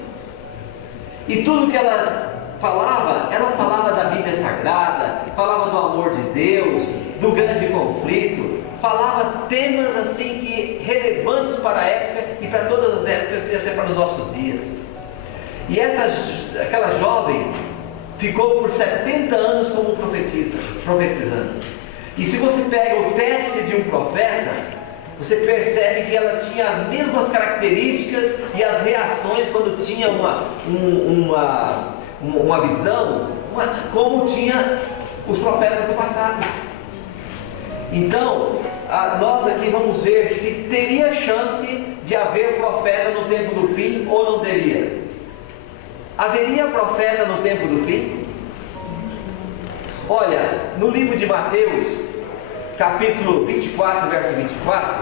E tudo que ela falava da Bíblia Sagrada, falava do amor de Deus, do grande conflito, falava temas assim que relevantes para a época e para todas as épocas e até para os nossos dias. E aquela jovem ficou por 70 anos como profetizando. E se você pega o teste de um profeta, você percebe que ela tinha as mesmas características e as reações quando tinha uma visão, como tinha os profetas do passado. Então, nós aqui vamos ver se teria chance de haver profeta no tempo do fim ou não teria. Haveria profeta no tempo do fim? Olha, no livro de Mateus, capítulo 24, verso 24,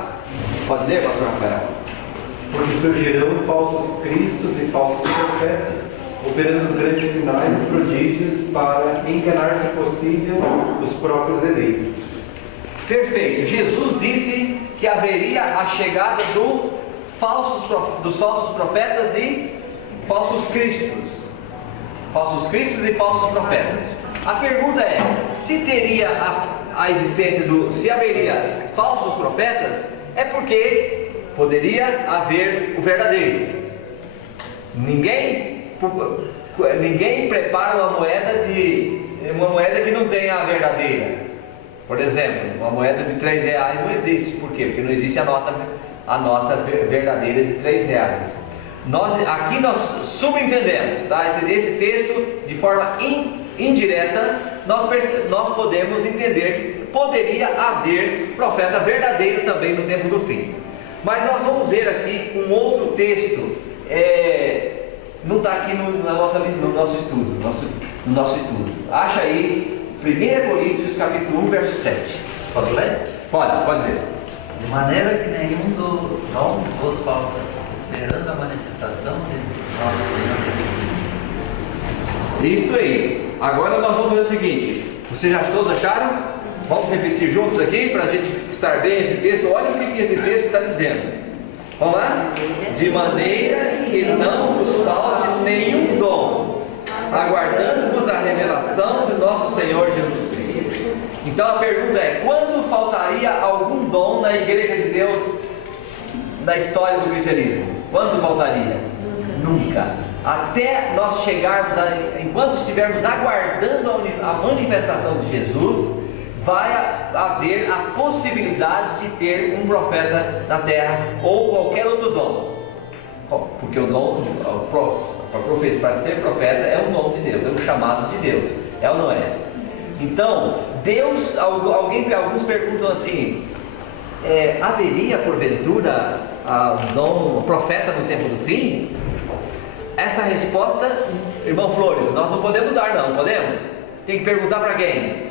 pode ler, pastor Rafael? Porque surgirão falsos cristos e falsos profetas, operando grandes sinais e prodígios para enganar, se possível, os próprios eleitos. Perfeito. Jesus disse que haveria a chegada dos falsos profetas e falsos cristos. Falsos cristos e falsos profetas. A pergunta é, se teria a existência se haveria falsos profetas, é porque poderia haver o verdadeiro. Ninguém prepara uma moeda que não tenha a verdadeira. Por exemplo, uma moeda de R$3 não existe. Por quê? Porque não existe a nota verdadeira de R$3. Aqui nós subentendemos, tá? Esse texto, de forma indireta, nós podemos entender que poderia haver profeta verdadeiro também no tempo do fim. Mas nós vamos ver aqui um outro texto, não está aqui no nosso estudo. Acha aí 1 Coríntios capítulo 1, verso 7. Posso ler? Pode ler. De maneira que nenhum do dom vos falta, esperando a manifestação de nosso Senhor. Isso aí. Agora nós vamos ver o seguinte. Vocês já todos acharam? Vamos repetir juntos aqui para a gente fixar bem esse texto. Olha o que esse texto está dizendo. Vamos lá? De maneira que não vos falte nenhum dom, aguardando-vos a revelação de nosso Senhor Jesus Cristo. Então a pergunta é: quando faltaria algum dom na igreja de Deus, na história do cristianismo? Quando faltaria? Nunca. Até nós chegarmos, enquanto estivermos aguardando a manifestação de Jesus, vai haver a possibilidade de ter um profeta na terra ou qualquer outro dom. Porque o dom, para ser profeta, é um dom de Deus, é um chamado de Deus, é ou não é? Então, Deus, alguns perguntam assim: haveria porventura um profeta no tempo do fim? Essa resposta, irmão Flores, nós não podemos dar, não podemos? Tem que perguntar para quem?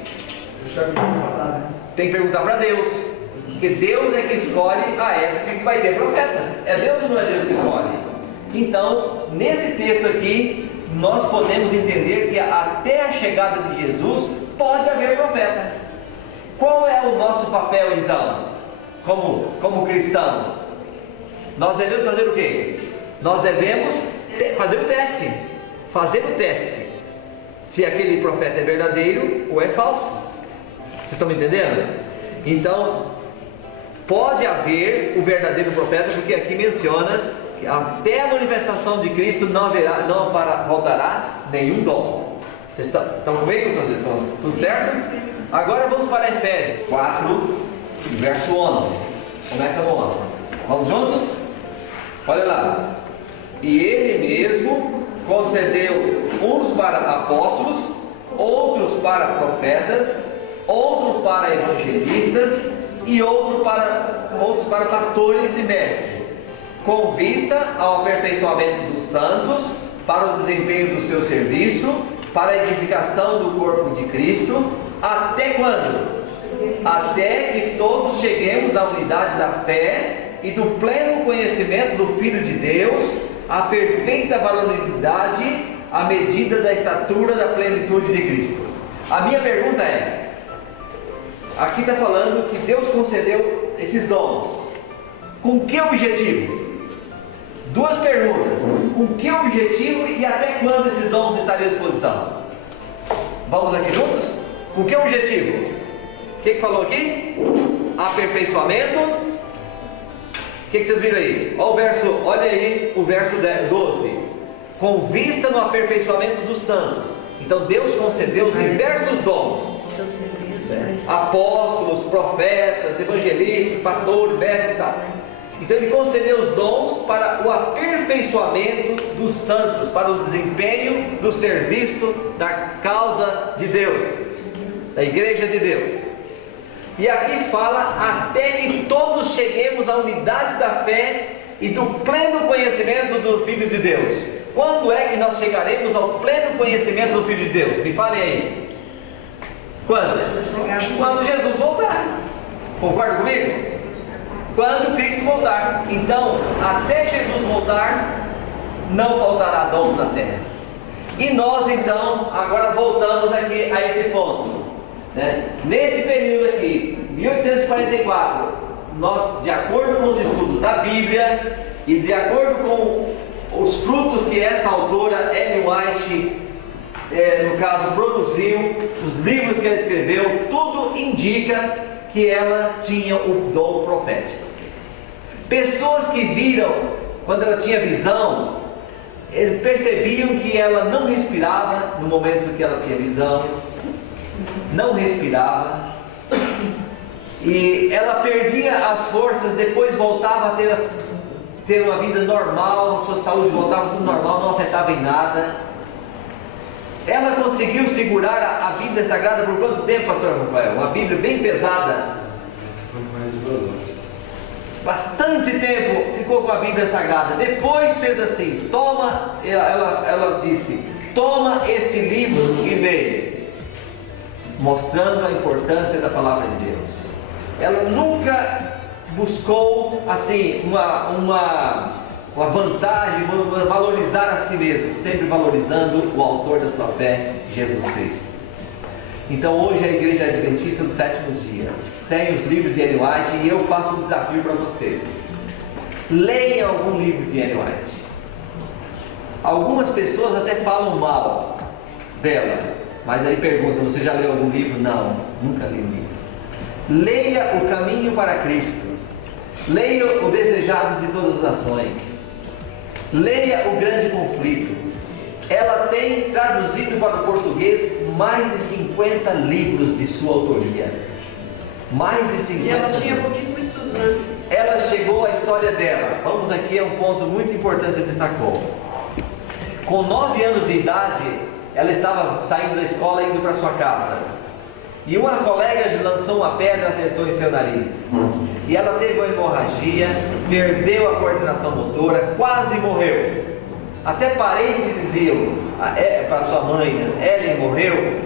Tem que perguntar para Deus, porque Deus é que escolhe a época que vai ter profeta. É Deus ou não é Deus que escolhe? Então, nesse texto aqui, nós podemos entender que até a chegada de Jesus pode haver profeta. Qual é o nosso papel então, como cristãos? Nós devemos fazer o quê? Nós devemos fazer o teste, se aquele profeta é verdadeiro ou é falso. Vocês estão me entendendo? Então, pode haver o verdadeiro profeta, porque aqui menciona que até a manifestação de Cristo não voltará nenhum dom. Vocês estão comigo? Tudo certo? Agora vamos para Efésios 4, verso 11. Começa no 11. Vamos juntos? Olha lá. E Ele mesmo concedeu uns para apóstolos, outros para profetas, outros para evangelistas e outros para pastores e mestres, com vista ao aperfeiçoamento dos santos, para o desempenho do seu serviço, para a edificação do corpo de Cristo. Até quando? Até que todos cheguemos à unidade da fé e do pleno conhecimento do Filho de Deus, a perfeita varonilidade, à medida da estatura da plenitude de Cristo. A minha pergunta é: aqui está falando que Deus concedeu esses dons. Com que objetivo? Duas perguntas: com que objetivo e até quando esses dons estariam à disposição? Vamos aqui juntos? Com que objetivo? O que falou aqui? aperfeiçoamento. O que vocês viram aí? Olha aí o verso 12. Com vista no aperfeiçoamento dos santos. Então Deus concedeu os diversos dons. Apóstolos, profetas, evangelistas, pastores, mestres e tal. Então Ele concedeu os dons para o aperfeiçoamento dos santos, para o desempenho do serviço da causa de Deus, da igreja de Deus. E aqui fala até que todos cheguemos à unidade da fé e do pleno conhecimento do Filho de Deus. Quando é que nós chegaremos ao pleno conhecimento do Filho de Deus? Me falem aí. Quando? Quando Jesus voltar. Concorda comigo? Quando Cristo voltar. Então, até Jesus voltar, não faltará dons na terra. E nós então, agora voltamos aqui a esse ponto, né? Nesse período aqui, 1844, nós, de acordo com os estudos da Bíblia e de acordo com os frutos que esta autora, Ellen White, no caso, produziu, os livros que ela escreveu, tudo indica que ela tinha o dom profético. Pessoas que viram, quando ela tinha visão, eles percebiam que ela não respirava no momento que ela tinha visão, não respirava, e ela perdia as forças, depois voltava a ter uma vida normal, a sua saúde voltava tudo normal, não afetava em nada. Ela conseguiu segurar a Bíblia Sagrada por quanto tempo, pastor Rafael? Uma Bíblia bem pesada. Bastante tempo ficou com a Bíblia Sagrada. Depois fez assim, toma, ela disse, toma esse livro e leia, mostrando a importância da palavra de Deus. Ela nunca buscou assim uma vantagem, valorizar a si mesmo, sempre valorizando o autor da sua fé, Jesus Cristo. Então hoje a Igreja Adventista do Sétimo Dia tem os livros de Ellen White e eu faço um desafio para vocês. Leiam algum livro de Ellen White. Algumas pessoas até falam mal dela, mas aí perguntam, você já leu algum livro? Não, nunca li um livro. Leia O Caminho para Cristo. Leia O Desejado de Todas as Nações. Leia O Grande Conflito. Ela tem traduzido para o português mais de 50 livros de sua autoria. Mais de 50. E ela tinha pouquíssimo estudo antes. Ela chegou à história dela. Vamos aqui a um ponto muito importante que você destacou. Com 9 anos de idade, ela estava saindo da escola e indo para sua casa. E uma colega lançou uma pedra e acertou em seu nariz. E ela teve uma hemorragia, perdeu a coordenação motora, quase morreu. Até parentes diziam para sua mãe, Ellen morreu.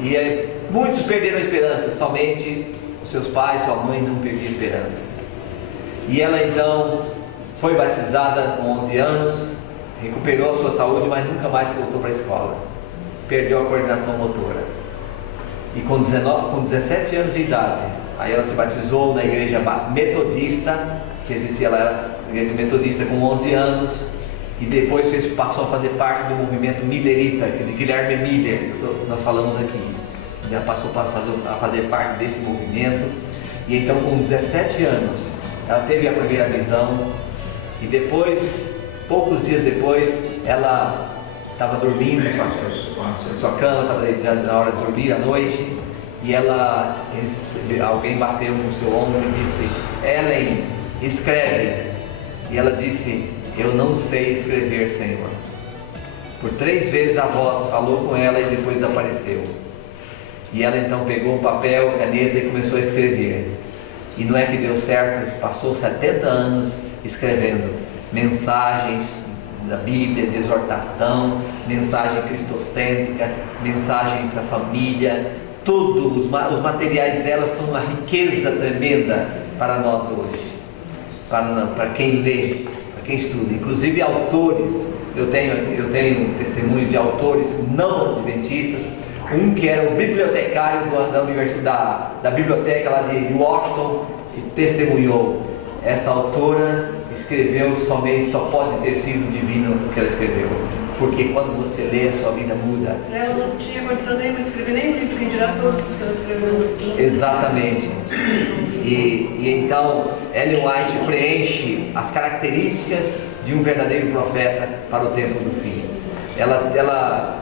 E aí, muitos perderam a esperança, somente os seus pais, sua mãe não perdiam a esperança. E ela então foi batizada com 11 anos, recuperou a sua saúde, mas nunca mais voltou para a escola. Perdeu a coordenação motora. E com 17 anos de idade, aí ela se batizou na igreja metodista, que existia lá, igreja metodista, com 11 anos, e depois passou a fazer parte do movimento Millerita, de Guilherme Miller, nós falamos aqui. Já passou a fazer parte desse movimento, e então com 17 anos, ela teve a primeira visão, e depois, poucos dias depois, ela estava dormindo em sua cama, estava na hora de dormir à noite, e alguém bateu no seu ombro e disse, Ellen, escreve. E ela disse, eu não sei escrever, Senhor. Por 3 vezes a voz falou com ela e depois desapareceu. E ela então pegou um papel, caneta e começou a escrever. E não é que deu certo, passou 70 anos escrevendo mensagens da Bíblia, de exortação, mensagem cristocêntrica, mensagem para a família, tudo, os materiais dela são uma riqueza tremenda para nós hoje, para quem lê, para quem estuda, inclusive autores. Eu tenho testemunho de autores não adventistas, um que era o bibliotecário da universidade, da biblioteca lá de Washington, e testemunhou. Esta autora escreveu só pode ter sido divino o que ela escreveu. porque quando você lê, a sua vida muda. Eu não tinha condição nenhuma de escrever nem um livro, que dirá todos os que eu escrevi. Exatamente. E então Ellen White preenche as características de um verdadeiro profeta para o tempo do fim. Ela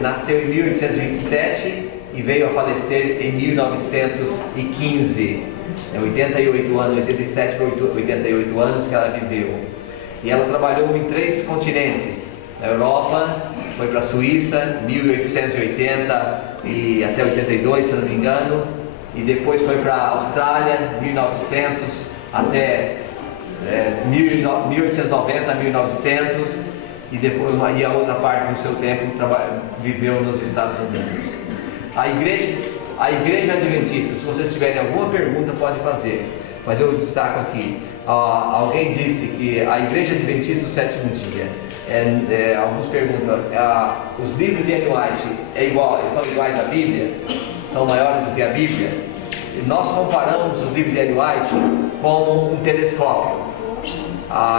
nasceu em 1827 e veio a falecer em 1915. 88 anos, 87 para 88 anos que ela viveu. E ela trabalhou em 3 continentes. Na Europa, foi para a Suíça, 1880 e até 82, se eu não me engano. E depois foi para a Austrália, 1900 até 1890, 1900. E depois a outra parte do seu tempo viveu nos Estados Unidos. A igreja adventista, se vocês tiverem alguma pergunta, pode fazer, mas eu destaco aqui. Alguém disse que a igreja adventista do sétimo dia, alguns perguntam, os livros de Ellen White são iguais à Bíblia? São maiores do que a Bíblia? Nós comparamos os livros de Ellen White com um telescópio.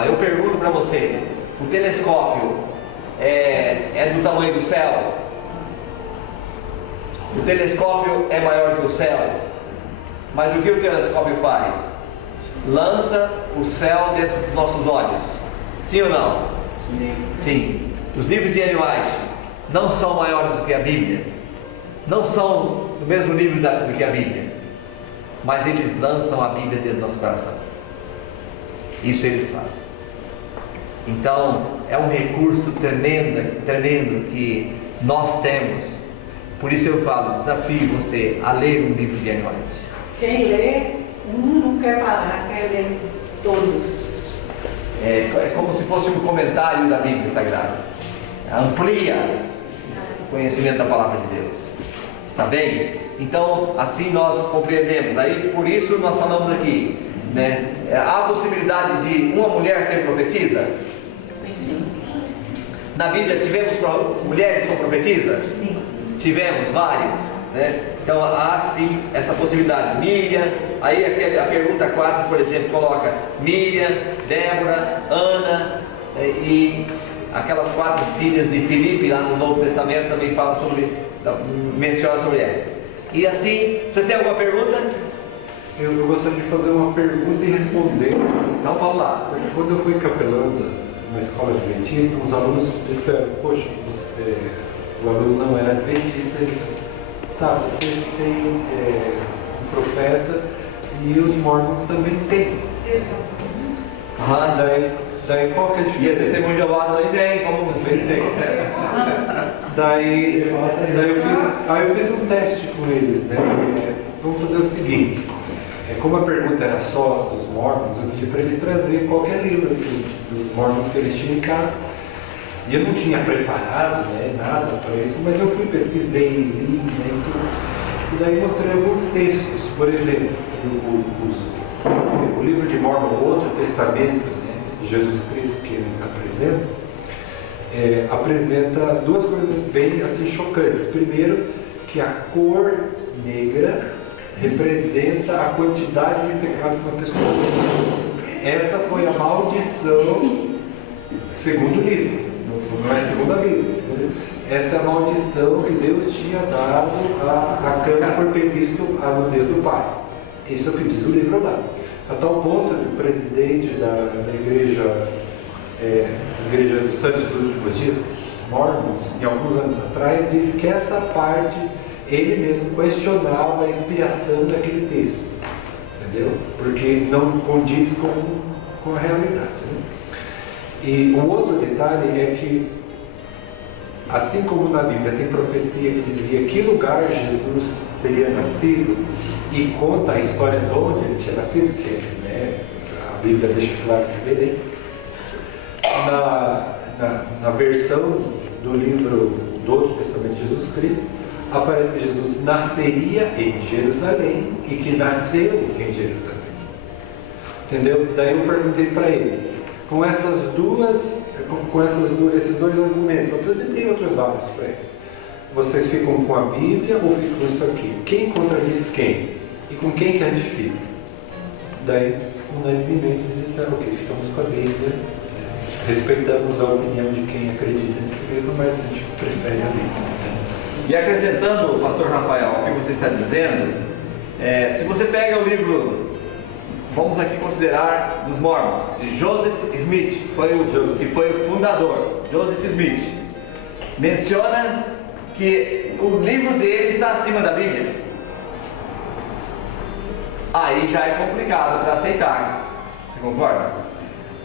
Eu pergunto para você, o telescópio é do tamanho do céu? O telescópio é maior que o céu, mas o que o telescópio faz? Lança o céu dentro dos nossos olhos, sim ou não? Sim. Os livros de Ellen White não são maiores do que a Bíblia, não são do mesmo nível do que a Bíblia, mas eles lançam a Bíblia dentro do nosso coração. Isso eles fazem. Então é um recurso tremendo que nós temos. Por isso eu falo, desafio você a ler um livro de Ellen White. Quem lê, não quer parar, quer ler todos. É como se fosse um comentário da Bíblia Sagrada. Amplia o conhecimento da palavra de Deus. Está bem? Então, assim nós compreendemos. Aí, por isso nós falamos aqui, né? Há a possibilidade de uma mulher ser profetisa? Na Bíblia tivemos mulheres como profetisa? Tivemos várias, né? Então há sim essa possibilidade. Miriam, aí a pergunta 4, por exemplo, coloca Miriam, Débora, Ana e aquelas 4 filhas de Filipe lá no Novo Testamento também menciona sobre elas. E assim, vocês têm alguma pergunta? Eu gostaria de fazer uma pergunta e responder. Então vamos lá. Porque quando eu fui capelão na escola adventista, os alunos disseram, poxa, o aluno não era adventista, eles disseram, tá, vocês têm um profeta e os mormons também têm. Daí qual que é a E diferença? esse testemunho de Jeová também tem, como Também tem. Daí eu fiz um teste com eles, né? Vamos fazer o seguinte, como a pergunta era só dos mormons, eu pedi para eles trazerem qualquer livro dos mormons que eles tinham em casa. E eu não tinha preparado, né, nada para isso, mas eu fui, pesquisei, li, né, e daí mostrei alguns textos. Por exemplo, o livro de Mormon, o Outro Testamento, né, de Jesus Cristo que eles apresenta 2 coisas bem assim chocantes. Primeiro, que a cor negra representa a quantidade de pecado que uma pessoa tem. Essa foi a maldição, segundo o livro. Não é segundo a Bíblia. Essa é a maldição que Deus tinha dado a Cana por ter visto a nudez do pai. Isso é o que diz o livro lá. A tal ponto que o presidente da igreja dos Santos dos Últimos Dias, Mormons, em alguns anos atrás, disse que essa parte ele mesmo questionava a inspiração daquele texto. Entendeu? Porque não condiz com a realidade. Né? E um outro detalhe é que, assim como na Bíblia tem profecia que dizia que lugar Jesus teria nascido e conta a história de onde ele tinha nascido, que né, a Bíblia deixa claro que é Belém, na versão do livro do Outro Testamento de Jesus Cristo, aparece que Jesus nasceria em Jerusalém e que nasceu em Jerusalém. Entendeu? Daí eu perguntei para eles, esses 2 argumentos, eu apresentei outros vários para eles. Vocês ficam com a Bíblia ou ficam com isso aqui? Quem contradiz quem? E com quem que a gente fica? Daí, unanimemente, eles disseram, ok, ficamos com a Bíblia. respeitamos a opinião de quem acredita nesse livro, mas a gente prefere a Bíblia. E acrescentando, pastor Rafael, o que você está dizendo, se você pega o livro, vamos aqui considerar, dos Mormons, de Joseph Smith, que foi o fundador, Joseph Smith, menciona que o livro dele está acima da Bíblia. Aí já é complicado para aceitar. Você concorda?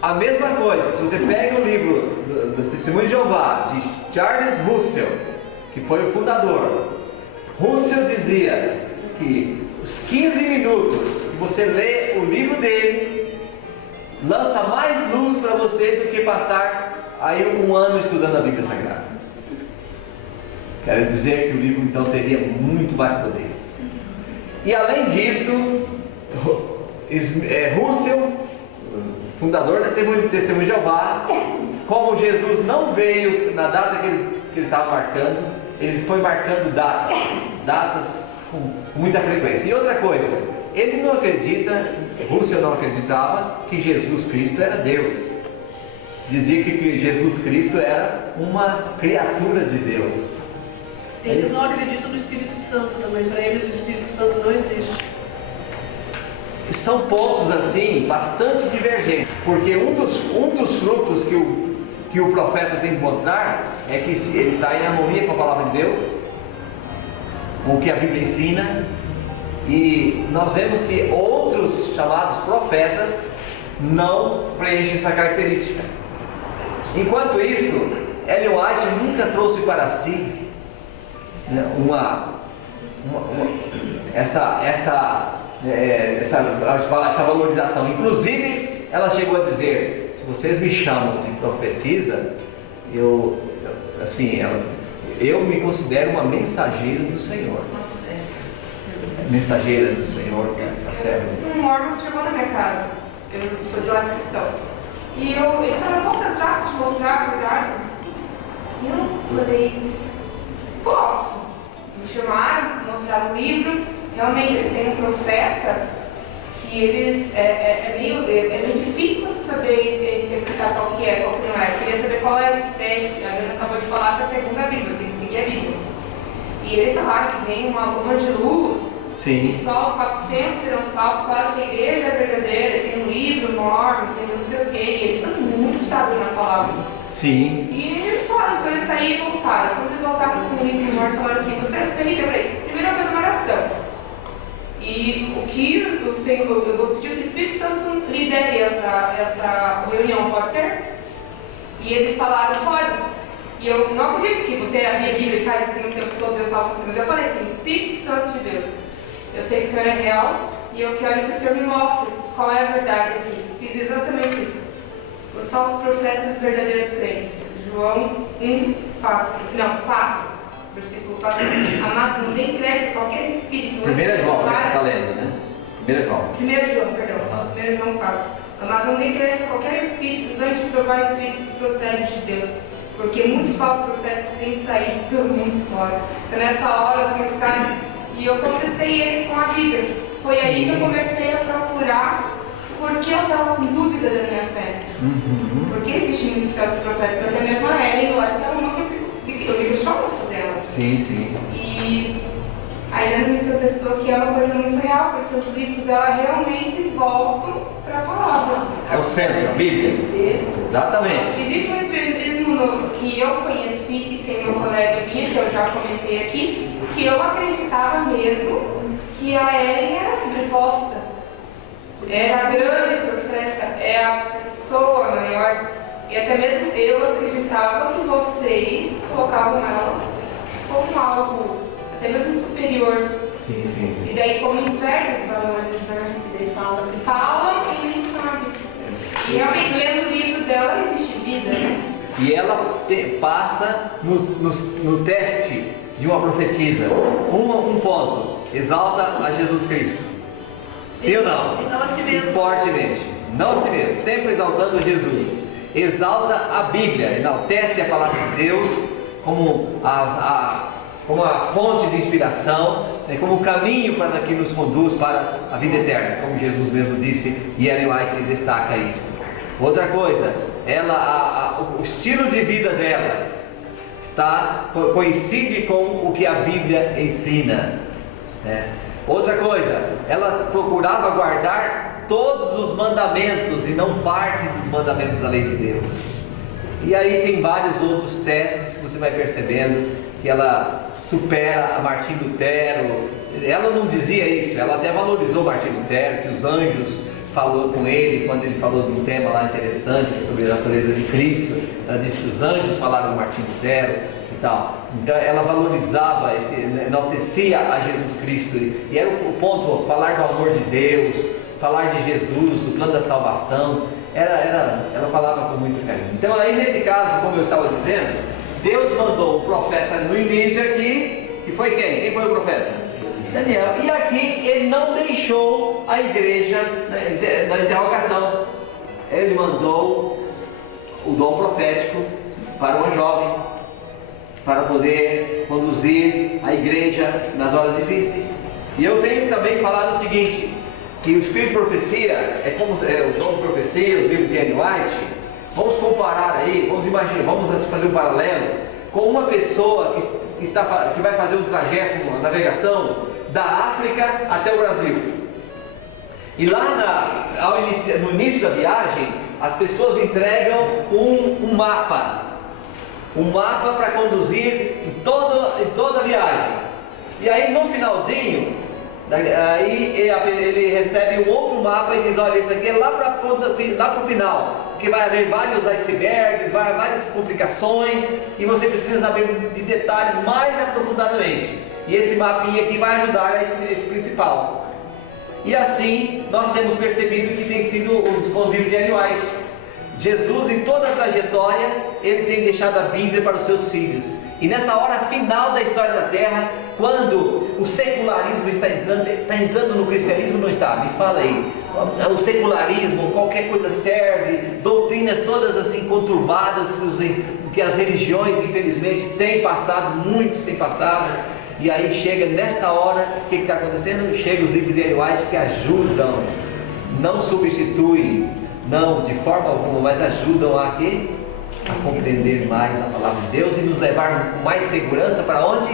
A mesma coisa, se você pega o livro dos Testemunhos de Jeová, de Charles Russell, que foi o fundador, Russell dizia que os 15 minutos que você lê o livro dele lança mais luz para você do que passar aí um ano estudando a Bíblia Sagrada. Quero dizer que o livro então teria muito mais poderes. E além disso, Russell, fundador da Testemunho de Jeová, como Jesus não veio na data que ele estava marcando, ele foi marcando datas com muita frequência. E outra coisa, ele não acredita, Russell não acreditava que Jesus Cristo era Deus. Dizia que Jesus Cristo era uma criatura de Deus. Eles não acreditam no Espírito Santo também. Para eles o Espírito Santo não existe. São pontos assim bastante divergentes, porque um dos frutos que o profeta tem que mostrar é que ele está em harmonia com a palavra de Deus, com o que a Bíblia ensina, e nós vemos que outros chamados profetas não preenchem essa característica. Enquanto isso, Ellen White nunca trouxe para si essa valorização. Inclusive, ela chegou a dizer: se vocês me chamam de profetisa, eu me considero uma mensageira do Senhor. Mensageira do Senhor, tá certo? Um Mormon chegou na minha casa, eu sou de lado cristão, e eles falaram: posso entrar para te mostrar por casa? E eu falei: posso. Me chamaram, mostraram o livro. Realmente eles têm um profeta que eles é meio difícil você saber interpretar qual que é, qual que não é. Eu queria saber qual é esse teste. A Ana acabou de falar que é a segunda Bíblia, tem que seguir a Bíblia. E eles falaram que vem uma luma de luz. Sim. E só os 400 serão salvos, só essa igreja é verdadeira, tem um livro, Mormon, tem não sei o que, e eles são muito sábios na palavra. Sim. E eles falaram, então eles saíram e voltaram. Quando eles voltaram com o livro, o Mormon falaram assim: você aceita? Eu falei: primeiro eu vou fazer uma oração. E o que o Senhor, eu vou pedir que o Espírito Santo lidere essa reunião, pode ser? E eles falaram: pode. E eu não acredito que você abrir a Bíblia e faz assim o tempo todo, Deus fala com você, mas eu falei assim: Espírito Santo de Deus, eu sei que o Senhor é real e eu quero que o Senhor me mostre qual é a verdade aqui. Fiz exatamente isso. Os falsos profetas e os verdadeiros crentes. João 4, versículo 4. Amados, não tem crédito a qualquer espírito. 1 João, você está lendo, né? 1 João. 1 João, perdão. 1 João 4. Amado, não tem crédito a qualquer espírito, antes de provar espíritos que procedem de Deus. Porque muitos falsos profetas têm saído pelo mundo fora. Então nessa hora, assim, os caras... E eu contestei ele com a Bíblia. Foi Sim. aí que eu comecei a procurar porque eu estava com dúvida da minha fé. Porque existem muitos falsos profetas, até mesmo a Ellen White é uma que eu me questiono sobre ela. Sim, sim. E a Helena me contestou que é uma coisa muito real, porque os livros dela realmente voltam para a palavra. É o centro, a Bíblia. Exatamente. Existe um empreendedorismo que eu conheci, que tem uma colega minha, que eu já comentei aqui, que eu acreditava mesmo que a Ellen era sobreposta. É a grande profeta, é a pessoa maior. E até mesmo eu acreditava que vocês colocavam ela como algo até mesmo superior. Sim, sim. E daí como inverte os valores, né? Eles falam e nem sabem. E realmente lendo o livro dela existe vida, né? E ela passa no teste de uma profetisa. Um ponto. Exalta a Jesus Cristo. Sim ou não? E não a si mesmo. Fortemente. Não a si mesmo. Sempre exaltando Jesus. Exalta a Bíblia. Enaltece a palavra de Deus como a fonte de inspiração, como o caminho para que nos conduz para a vida eterna. Como Jesus mesmo disse, e Ellen White destaca isso. Outra coisa, o estilo de vida dela coincide com o que a Bíblia ensina, né? Outra coisa, ela procurava guardar todos os mandamentos e não parte dos mandamentos da lei de Deus. E aí tem vários outros testes que você vai percebendo que ela supera a Martim Lutero. Ela não dizia isso, ela até valorizou Martim Lutero, que os anjos falou com ele quando ele falou de um tema lá interessante sobre a natureza de Cristo. Ela disse que os anjos falaram com Martim Lutero e tal. Então ela valorizava, enaltecia a Jesus Cristo, e era o ponto, falar do amor de Deus, falar de Jesus, do plano da salvação. Ela falava com muito carinho. Então aí nesse caso, como eu estava dizendo, Deus mandou o profeta no início aqui, que foi quem? Quem foi o profeta? Daniel. E aqui ele não deixou a igreja na interrogação. Ele mandou o dom profético para uma jovem, para poder conduzir a igreja nas horas difíceis. E eu tenho também falado o seguinte, que o Espírito de Profecia é como o dom de profecia, o livro de Ellen White. Vamos comparar aí, vamos fazer um paralelo com uma pessoa que vai fazer um trajeto, uma navegação da África até o Brasil. E lá no início da viagem, as pessoas entregam um mapa para conduzir em toda a viagem. E aí no finalzinho, aí ele recebe um outro mapa e diz: olha, esse aqui é lá para o final, porque vai haver vários icebergs, vai haver várias complicações, e você precisa saber de detalhes mais aprofundadamente. E esse mapinha aqui vai ajudar a esse principal. E assim nós temos percebido que tem sido os livros de Ellen White. Jesus, em toda a trajetória, ele tem deixado a Bíblia para os seus filhos. E nessa hora final da história da Terra, quando o secularismo está entrando no cristianismo, não está? Me fala aí. O secularismo, qualquer coisa serve, doutrinas todas assim conturbadas, que as religiões infelizmente têm passado, muitos têm passado. E aí chega nesta hora, o que está acontecendo? Chega os livros de Ellen White que ajudam, não substituem, não de forma alguma, mas ajudam a compreender mais a palavra de Deus e nos levar com mais segurança para onde?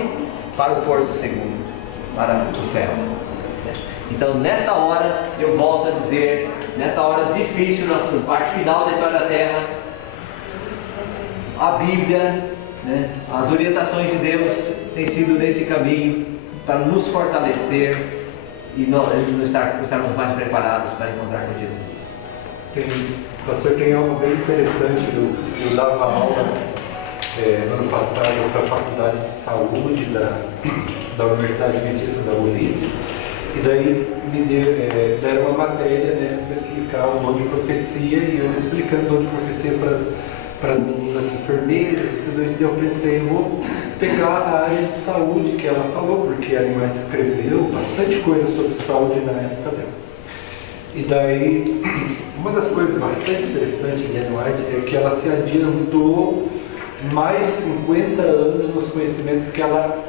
Para o porto seguro, para o céu. Então nesta hora, eu volto a dizer, nesta hora difícil, na parte final da história da Terra, a Bíblia, né, as orientações de Deus têm sido nesse caminho para nos fortalecer e nós estarmos mais preparados para encontrar com Jesus. Pastor, tem algo bem interessante. Eu dava aula no ano passado para a Faculdade de Saúde da Universidade Adventista da Bolívia, e daí me deram uma matéria, né, para explicar o dom de profecia, e eu explicando o dom de profecia para as meninas enfermeiras e tudo isso. Eu pensei, eu vou pegar a área de saúde que ela falou, porque a Ellen White escreveu bastante coisa sobre saúde na época dela. E daí, uma das coisas bastante interessantes de Ellen White é que ela se adiantou mais de 50 anos nos conhecimentos que ela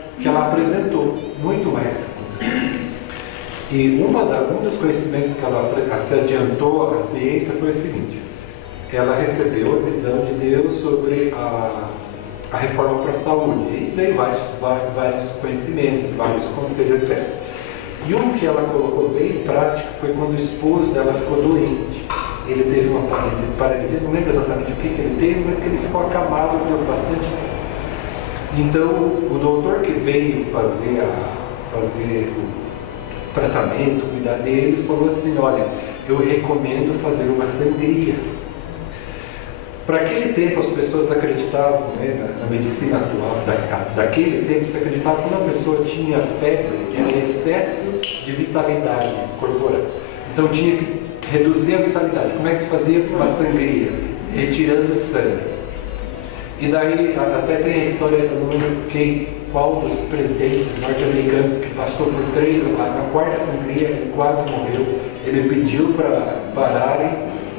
apresentou, muito mais que 50 anos. E um dos conhecimentos que ela se adiantou à ciência foi o seguinte: ela recebeu a visão de Deus sobre a reforma para a saúde, e veio vários conhecimentos, vários conselhos, etc. E um que ela colocou bem em prática foi quando o esposo dela ficou doente. Ele teve uma paralisia, não lembro exatamente o que ele teve, mas que ele ficou acamado por bastante tempo. Então, o doutor que veio fazer o tratamento, cuidar dele, falou assim: olha, eu recomendo fazer uma sangria. Para aquele tempo as pessoas acreditavam, né, na medicina atual, daquele tempo se acreditava que quando a pessoa tinha febre, era excesso de vitalidade corporal. Então tinha que reduzir a vitalidade. Como é que se fazia? Uma sangria, retirando o sangue. E daí até tem a história, eu não lembro qual dos presidentes norte-americanos que passou por 3 ou 4, na quarta sangria ele quase morreu. Ele pediu para pararem,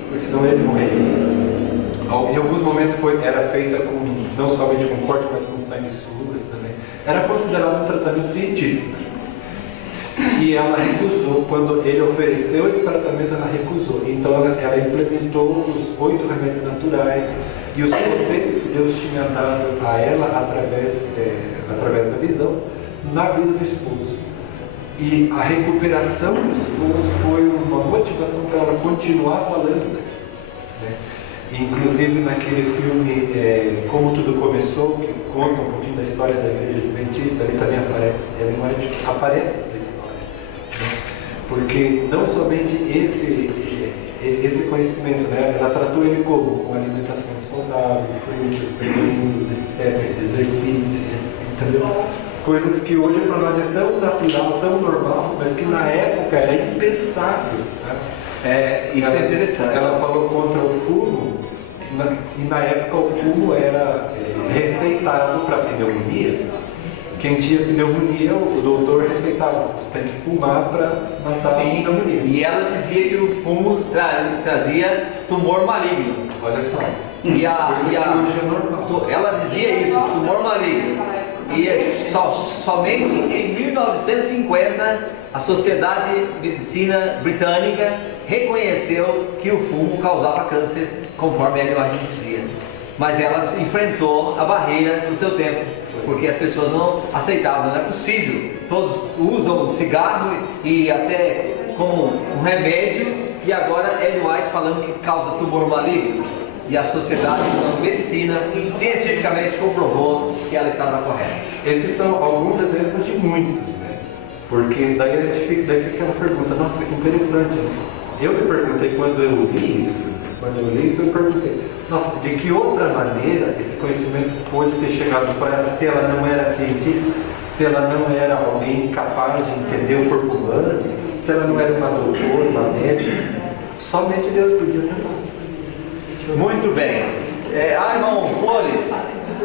porque senão ele morreria. Em alguns momentos era feita não somente com corte, mas com sanguessugas também. Era considerado um tratamento científico. E ela recusou. Quando ele ofereceu esse tratamento, ela recusou. Então ela implementou os 8 remédios naturais e os conselhos que Deus tinha dado a ela através da visão na vida do esposo. E a recuperação do esposo foi uma motivação para ela continuar falando, né? Inclusive naquele filme Como Tudo Começou, que conta um pouquinho da história da Igreja Adventista, ali também aparece essa história, né? Porque não somente esse conhecimento, né? Ela tratou ele como uma alimentação saudável, frutas, verduras, etc., exercício, entendeu? Coisas que hoje para nós é tão natural, tão normal, mas que na época era impensável, sabe? Isso é interessante. Ela falou contra o fumo, e na época o fumo era receitado para pneumonia. Quem tinha pneumonia, o doutor receitava, você tem que fumar para matar a pneumonia. E ela dizia que o fumo trazia tumor maligno. Olha só. Hoje é normal. Ela dizia isso, tumor maligno. E somente em 1950 a Sociedade de Medicina Britânica reconheceu que o fumo causava câncer, conforme a Ellen White dizia. Mas ela enfrentou a barreira do seu tempo, porque as pessoas não aceitavam, não é possível. Todos usam cigarro e até como um remédio, e agora Ellen White falando que causa tumor maligno. E a Sociedade de Medicina cientificamente comprovou que ela estava correta. Esses são alguns exemplos de muitos, né? Porque daí fica aquela pergunta, nossa, que interessante, né? Eu me perguntei quando eu li isso, eu perguntei, nossa, de que outra maneira esse conhecimento pôde ter chegado para ela, se ela não era cientista, se ela não era alguém capaz de entender o corpo humano, se ela não era uma doutora, uma médica, somente Deus podia ter dado. Muito bem. Irmão Flores,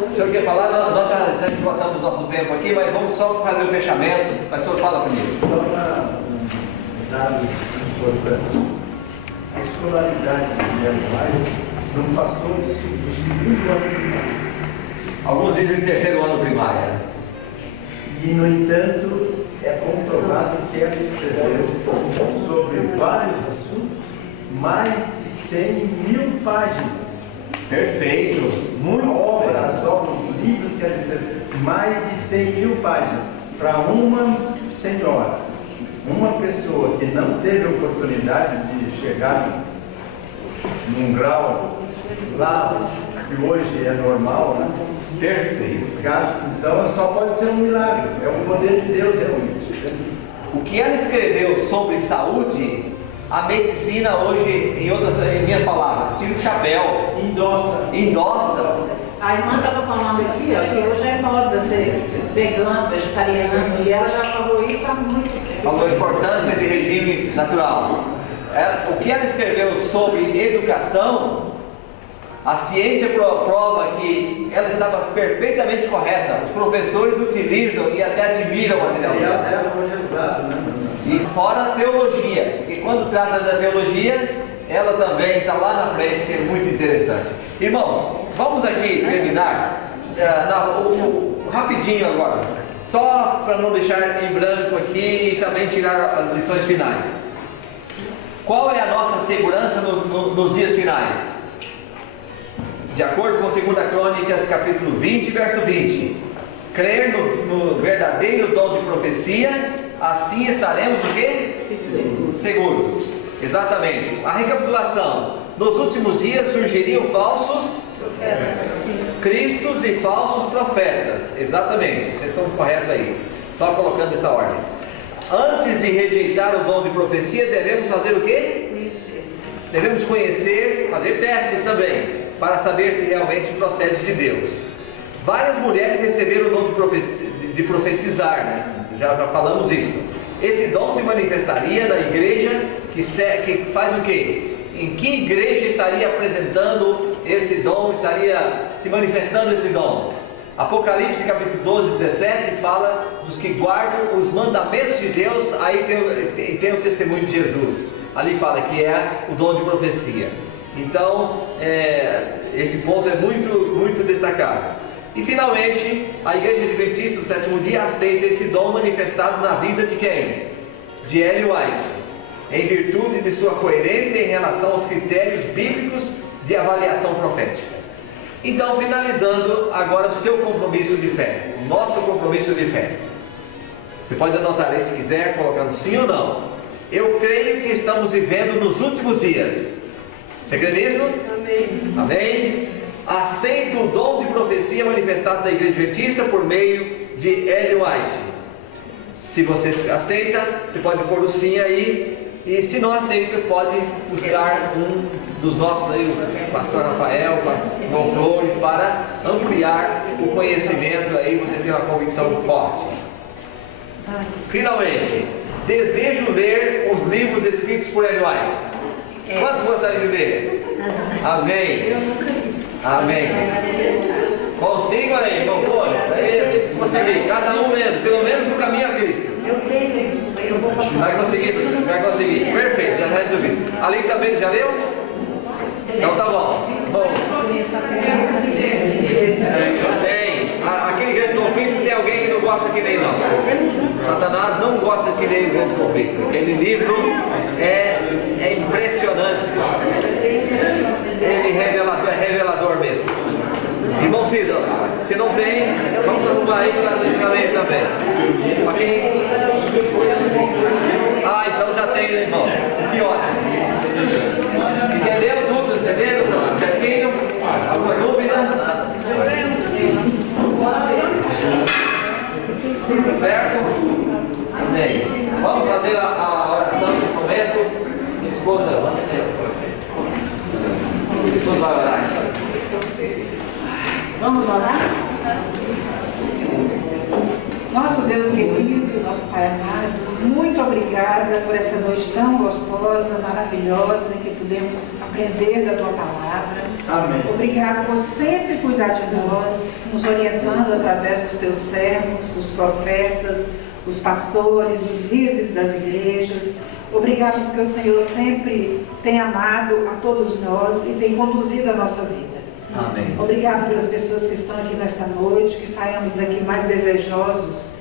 o senhor quer falar? Nós já esgotamos nosso tempo aqui, mas vamos só fazer o fechamento. Mas o senhor fala primeiro. Só um dado importante. A escolaridade de Ellen White não passou do segundo ano primário. Alguns dizem terceiro ano primário. E, no entanto, é comprovado que ela escreveu sobre vários assuntos mais de 100.000 páginas. Perfeito. Muita obra, os livros que ela escreveu, mais de 100.000 páginas. Para uma senhora, uma pessoa que não teve oportunidade de chegar num grau lá, que hoje é normal, né? Perfeito. Então só pode ser um milagre, é o poder de Deus realmente. O que ela escreveu sobre saúde, a medicina hoje, em minhas palavras, tira o chapéu. Endossa. A irmã estava falando aqui, ó, que hoje é moda ser vegano, vegetariano, e ela já falou isso há muito tempo. Falou a importância de regime natural. O que ela escreveu sobre educação, a ciência prova que ela estava perfeitamente correta. Os professores utilizam e até admiram o material dela. Ela hoje é usada, né? E fora a teologia, porque quando trata da teologia, ela também está lá na frente, que é muito interessante. Irmãos, vamos aqui terminar rapidinho agora, só para não deixar em branco aqui e também tirar as lições finais. Qual é a nossa segurança nos dias finais? De acordo com 2 Crônicas, capítulo 20, verso 20. Crer no verdadeiro dom de profecia, assim estaremos o quê? Seguros. Exatamente. A recapitulação. Nos últimos dias surgiriam falsos cristos e falsos profetas. Exatamente. Vocês estão corretos aí. Só colocando essa ordem. Antes de rejeitar o dom de profecia, devemos fazer o quê? Devemos conhecer, fazer testes também, para saber se realmente procede de Deus. Várias mulheres receberam o dom de profetizar, né? Já falamos isso. Esse dom se manifestaria na igreja que faz o quê? Em que igreja estaria apresentando esse dom, estaria se manifestando esse dom? Apocalipse capítulo 12, 17 fala dos que guardam os mandamentos de Deus, aí tem o testemunho de Jesus. Ali fala que é o dom de profecia. Então, esse ponto é muito, muito destacado. E finalmente, a Igreja Adventista do Sétimo Dia aceita esse dom manifestado na vida de quem? de Ellen White, em virtude de sua coerência em relação aos critérios bíblicos de avaliação profética. Então, finalizando agora o seu compromisso de fé, o nosso compromisso de fé. Você pode anotar aí se quiser, colocando sim ou não. Eu creio que estamos vivendo nos últimos dias. Você crê nisso? Amém. Amém? Aceito o dom de profecia manifestado da Igreja Adventista por meio de Ellen White. Se você aceita, você pode pôr o sim aí. E se não aceita, pode buscar um dos nossos aí, o pastor Rafael, o irmão Flores, para ampliar o conhecimento aí, você tem uma convicção forte. Finalmente, desejo ler os livros escritos por Ellen White. Quantos gostariam de ler? Amém. Amém. Consigo aí, irmão Flores? Aí, consegui. Cada um lendo, pelo menos no caminho a Cristo. Eu tenho. Eu vou passar. Vai conseguir, vai conseguir. Perfeito, já resolvi. Ali também já leu? Então tá bom. Bom. Tem. Aquele grande conflito, tem alguém que não gosta que nem não. Satanás não gosta que nem o grande conflito. Aquele livro é impressionante. Ele é revelador mesmo. Irmão Cida, se não tem, vamos arrumar aí para ler também. Aqui. Então já tem, né, irmão? Que ótimo. Entenderam tudo? Entenderam? Certinho? Alguma dúvida? Certo? Amém. Vamos fazer a oração nesse momento. Minha esposa, vai orar. Vamos orar? Nosso Deus querido, nosso Pai amado, muito obrigada por essa noite tão gostosa, maravilhosa, em que pudemos aprender da Tua Palavra. Amém. Obrigada por sempre cuidar de nós, nos orientando através dos Teus servos, os profetas, os pastores, os líderes das igrejas. Obrigado porque o Senhor sempre tem amado a todos nós e tem conduzido a nossa vida. Amém. Obrigado pelas pessoas que estão aqui nesta noite, que saiamos daqui mais desejosos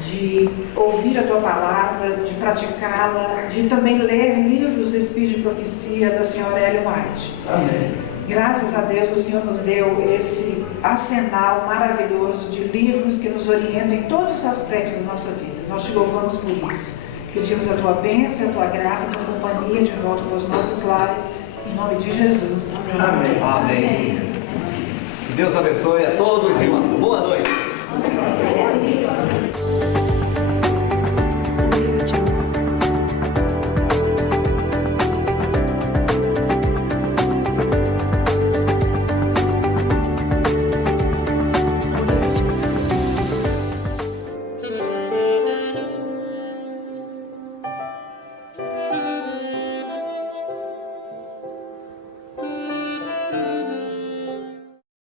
de ouvir a Tua Palavra, de praticá-la, de também ler livros do Espírito de Profecia da Senhora Ellen White. Amém. Graças a Deus o Senhor nos deu esse arsenal maravilhoso de livros que nos orientam em todos os aspectos da nossa vida. Nós te louvamos por isso. Pedimos a Tua bênção, a Tua graça, a Tua companhia de volta para os nossos lares. Em nome de Jesus. Amém. Amém. Deus abençoe a todos, irmãos. Boa noite.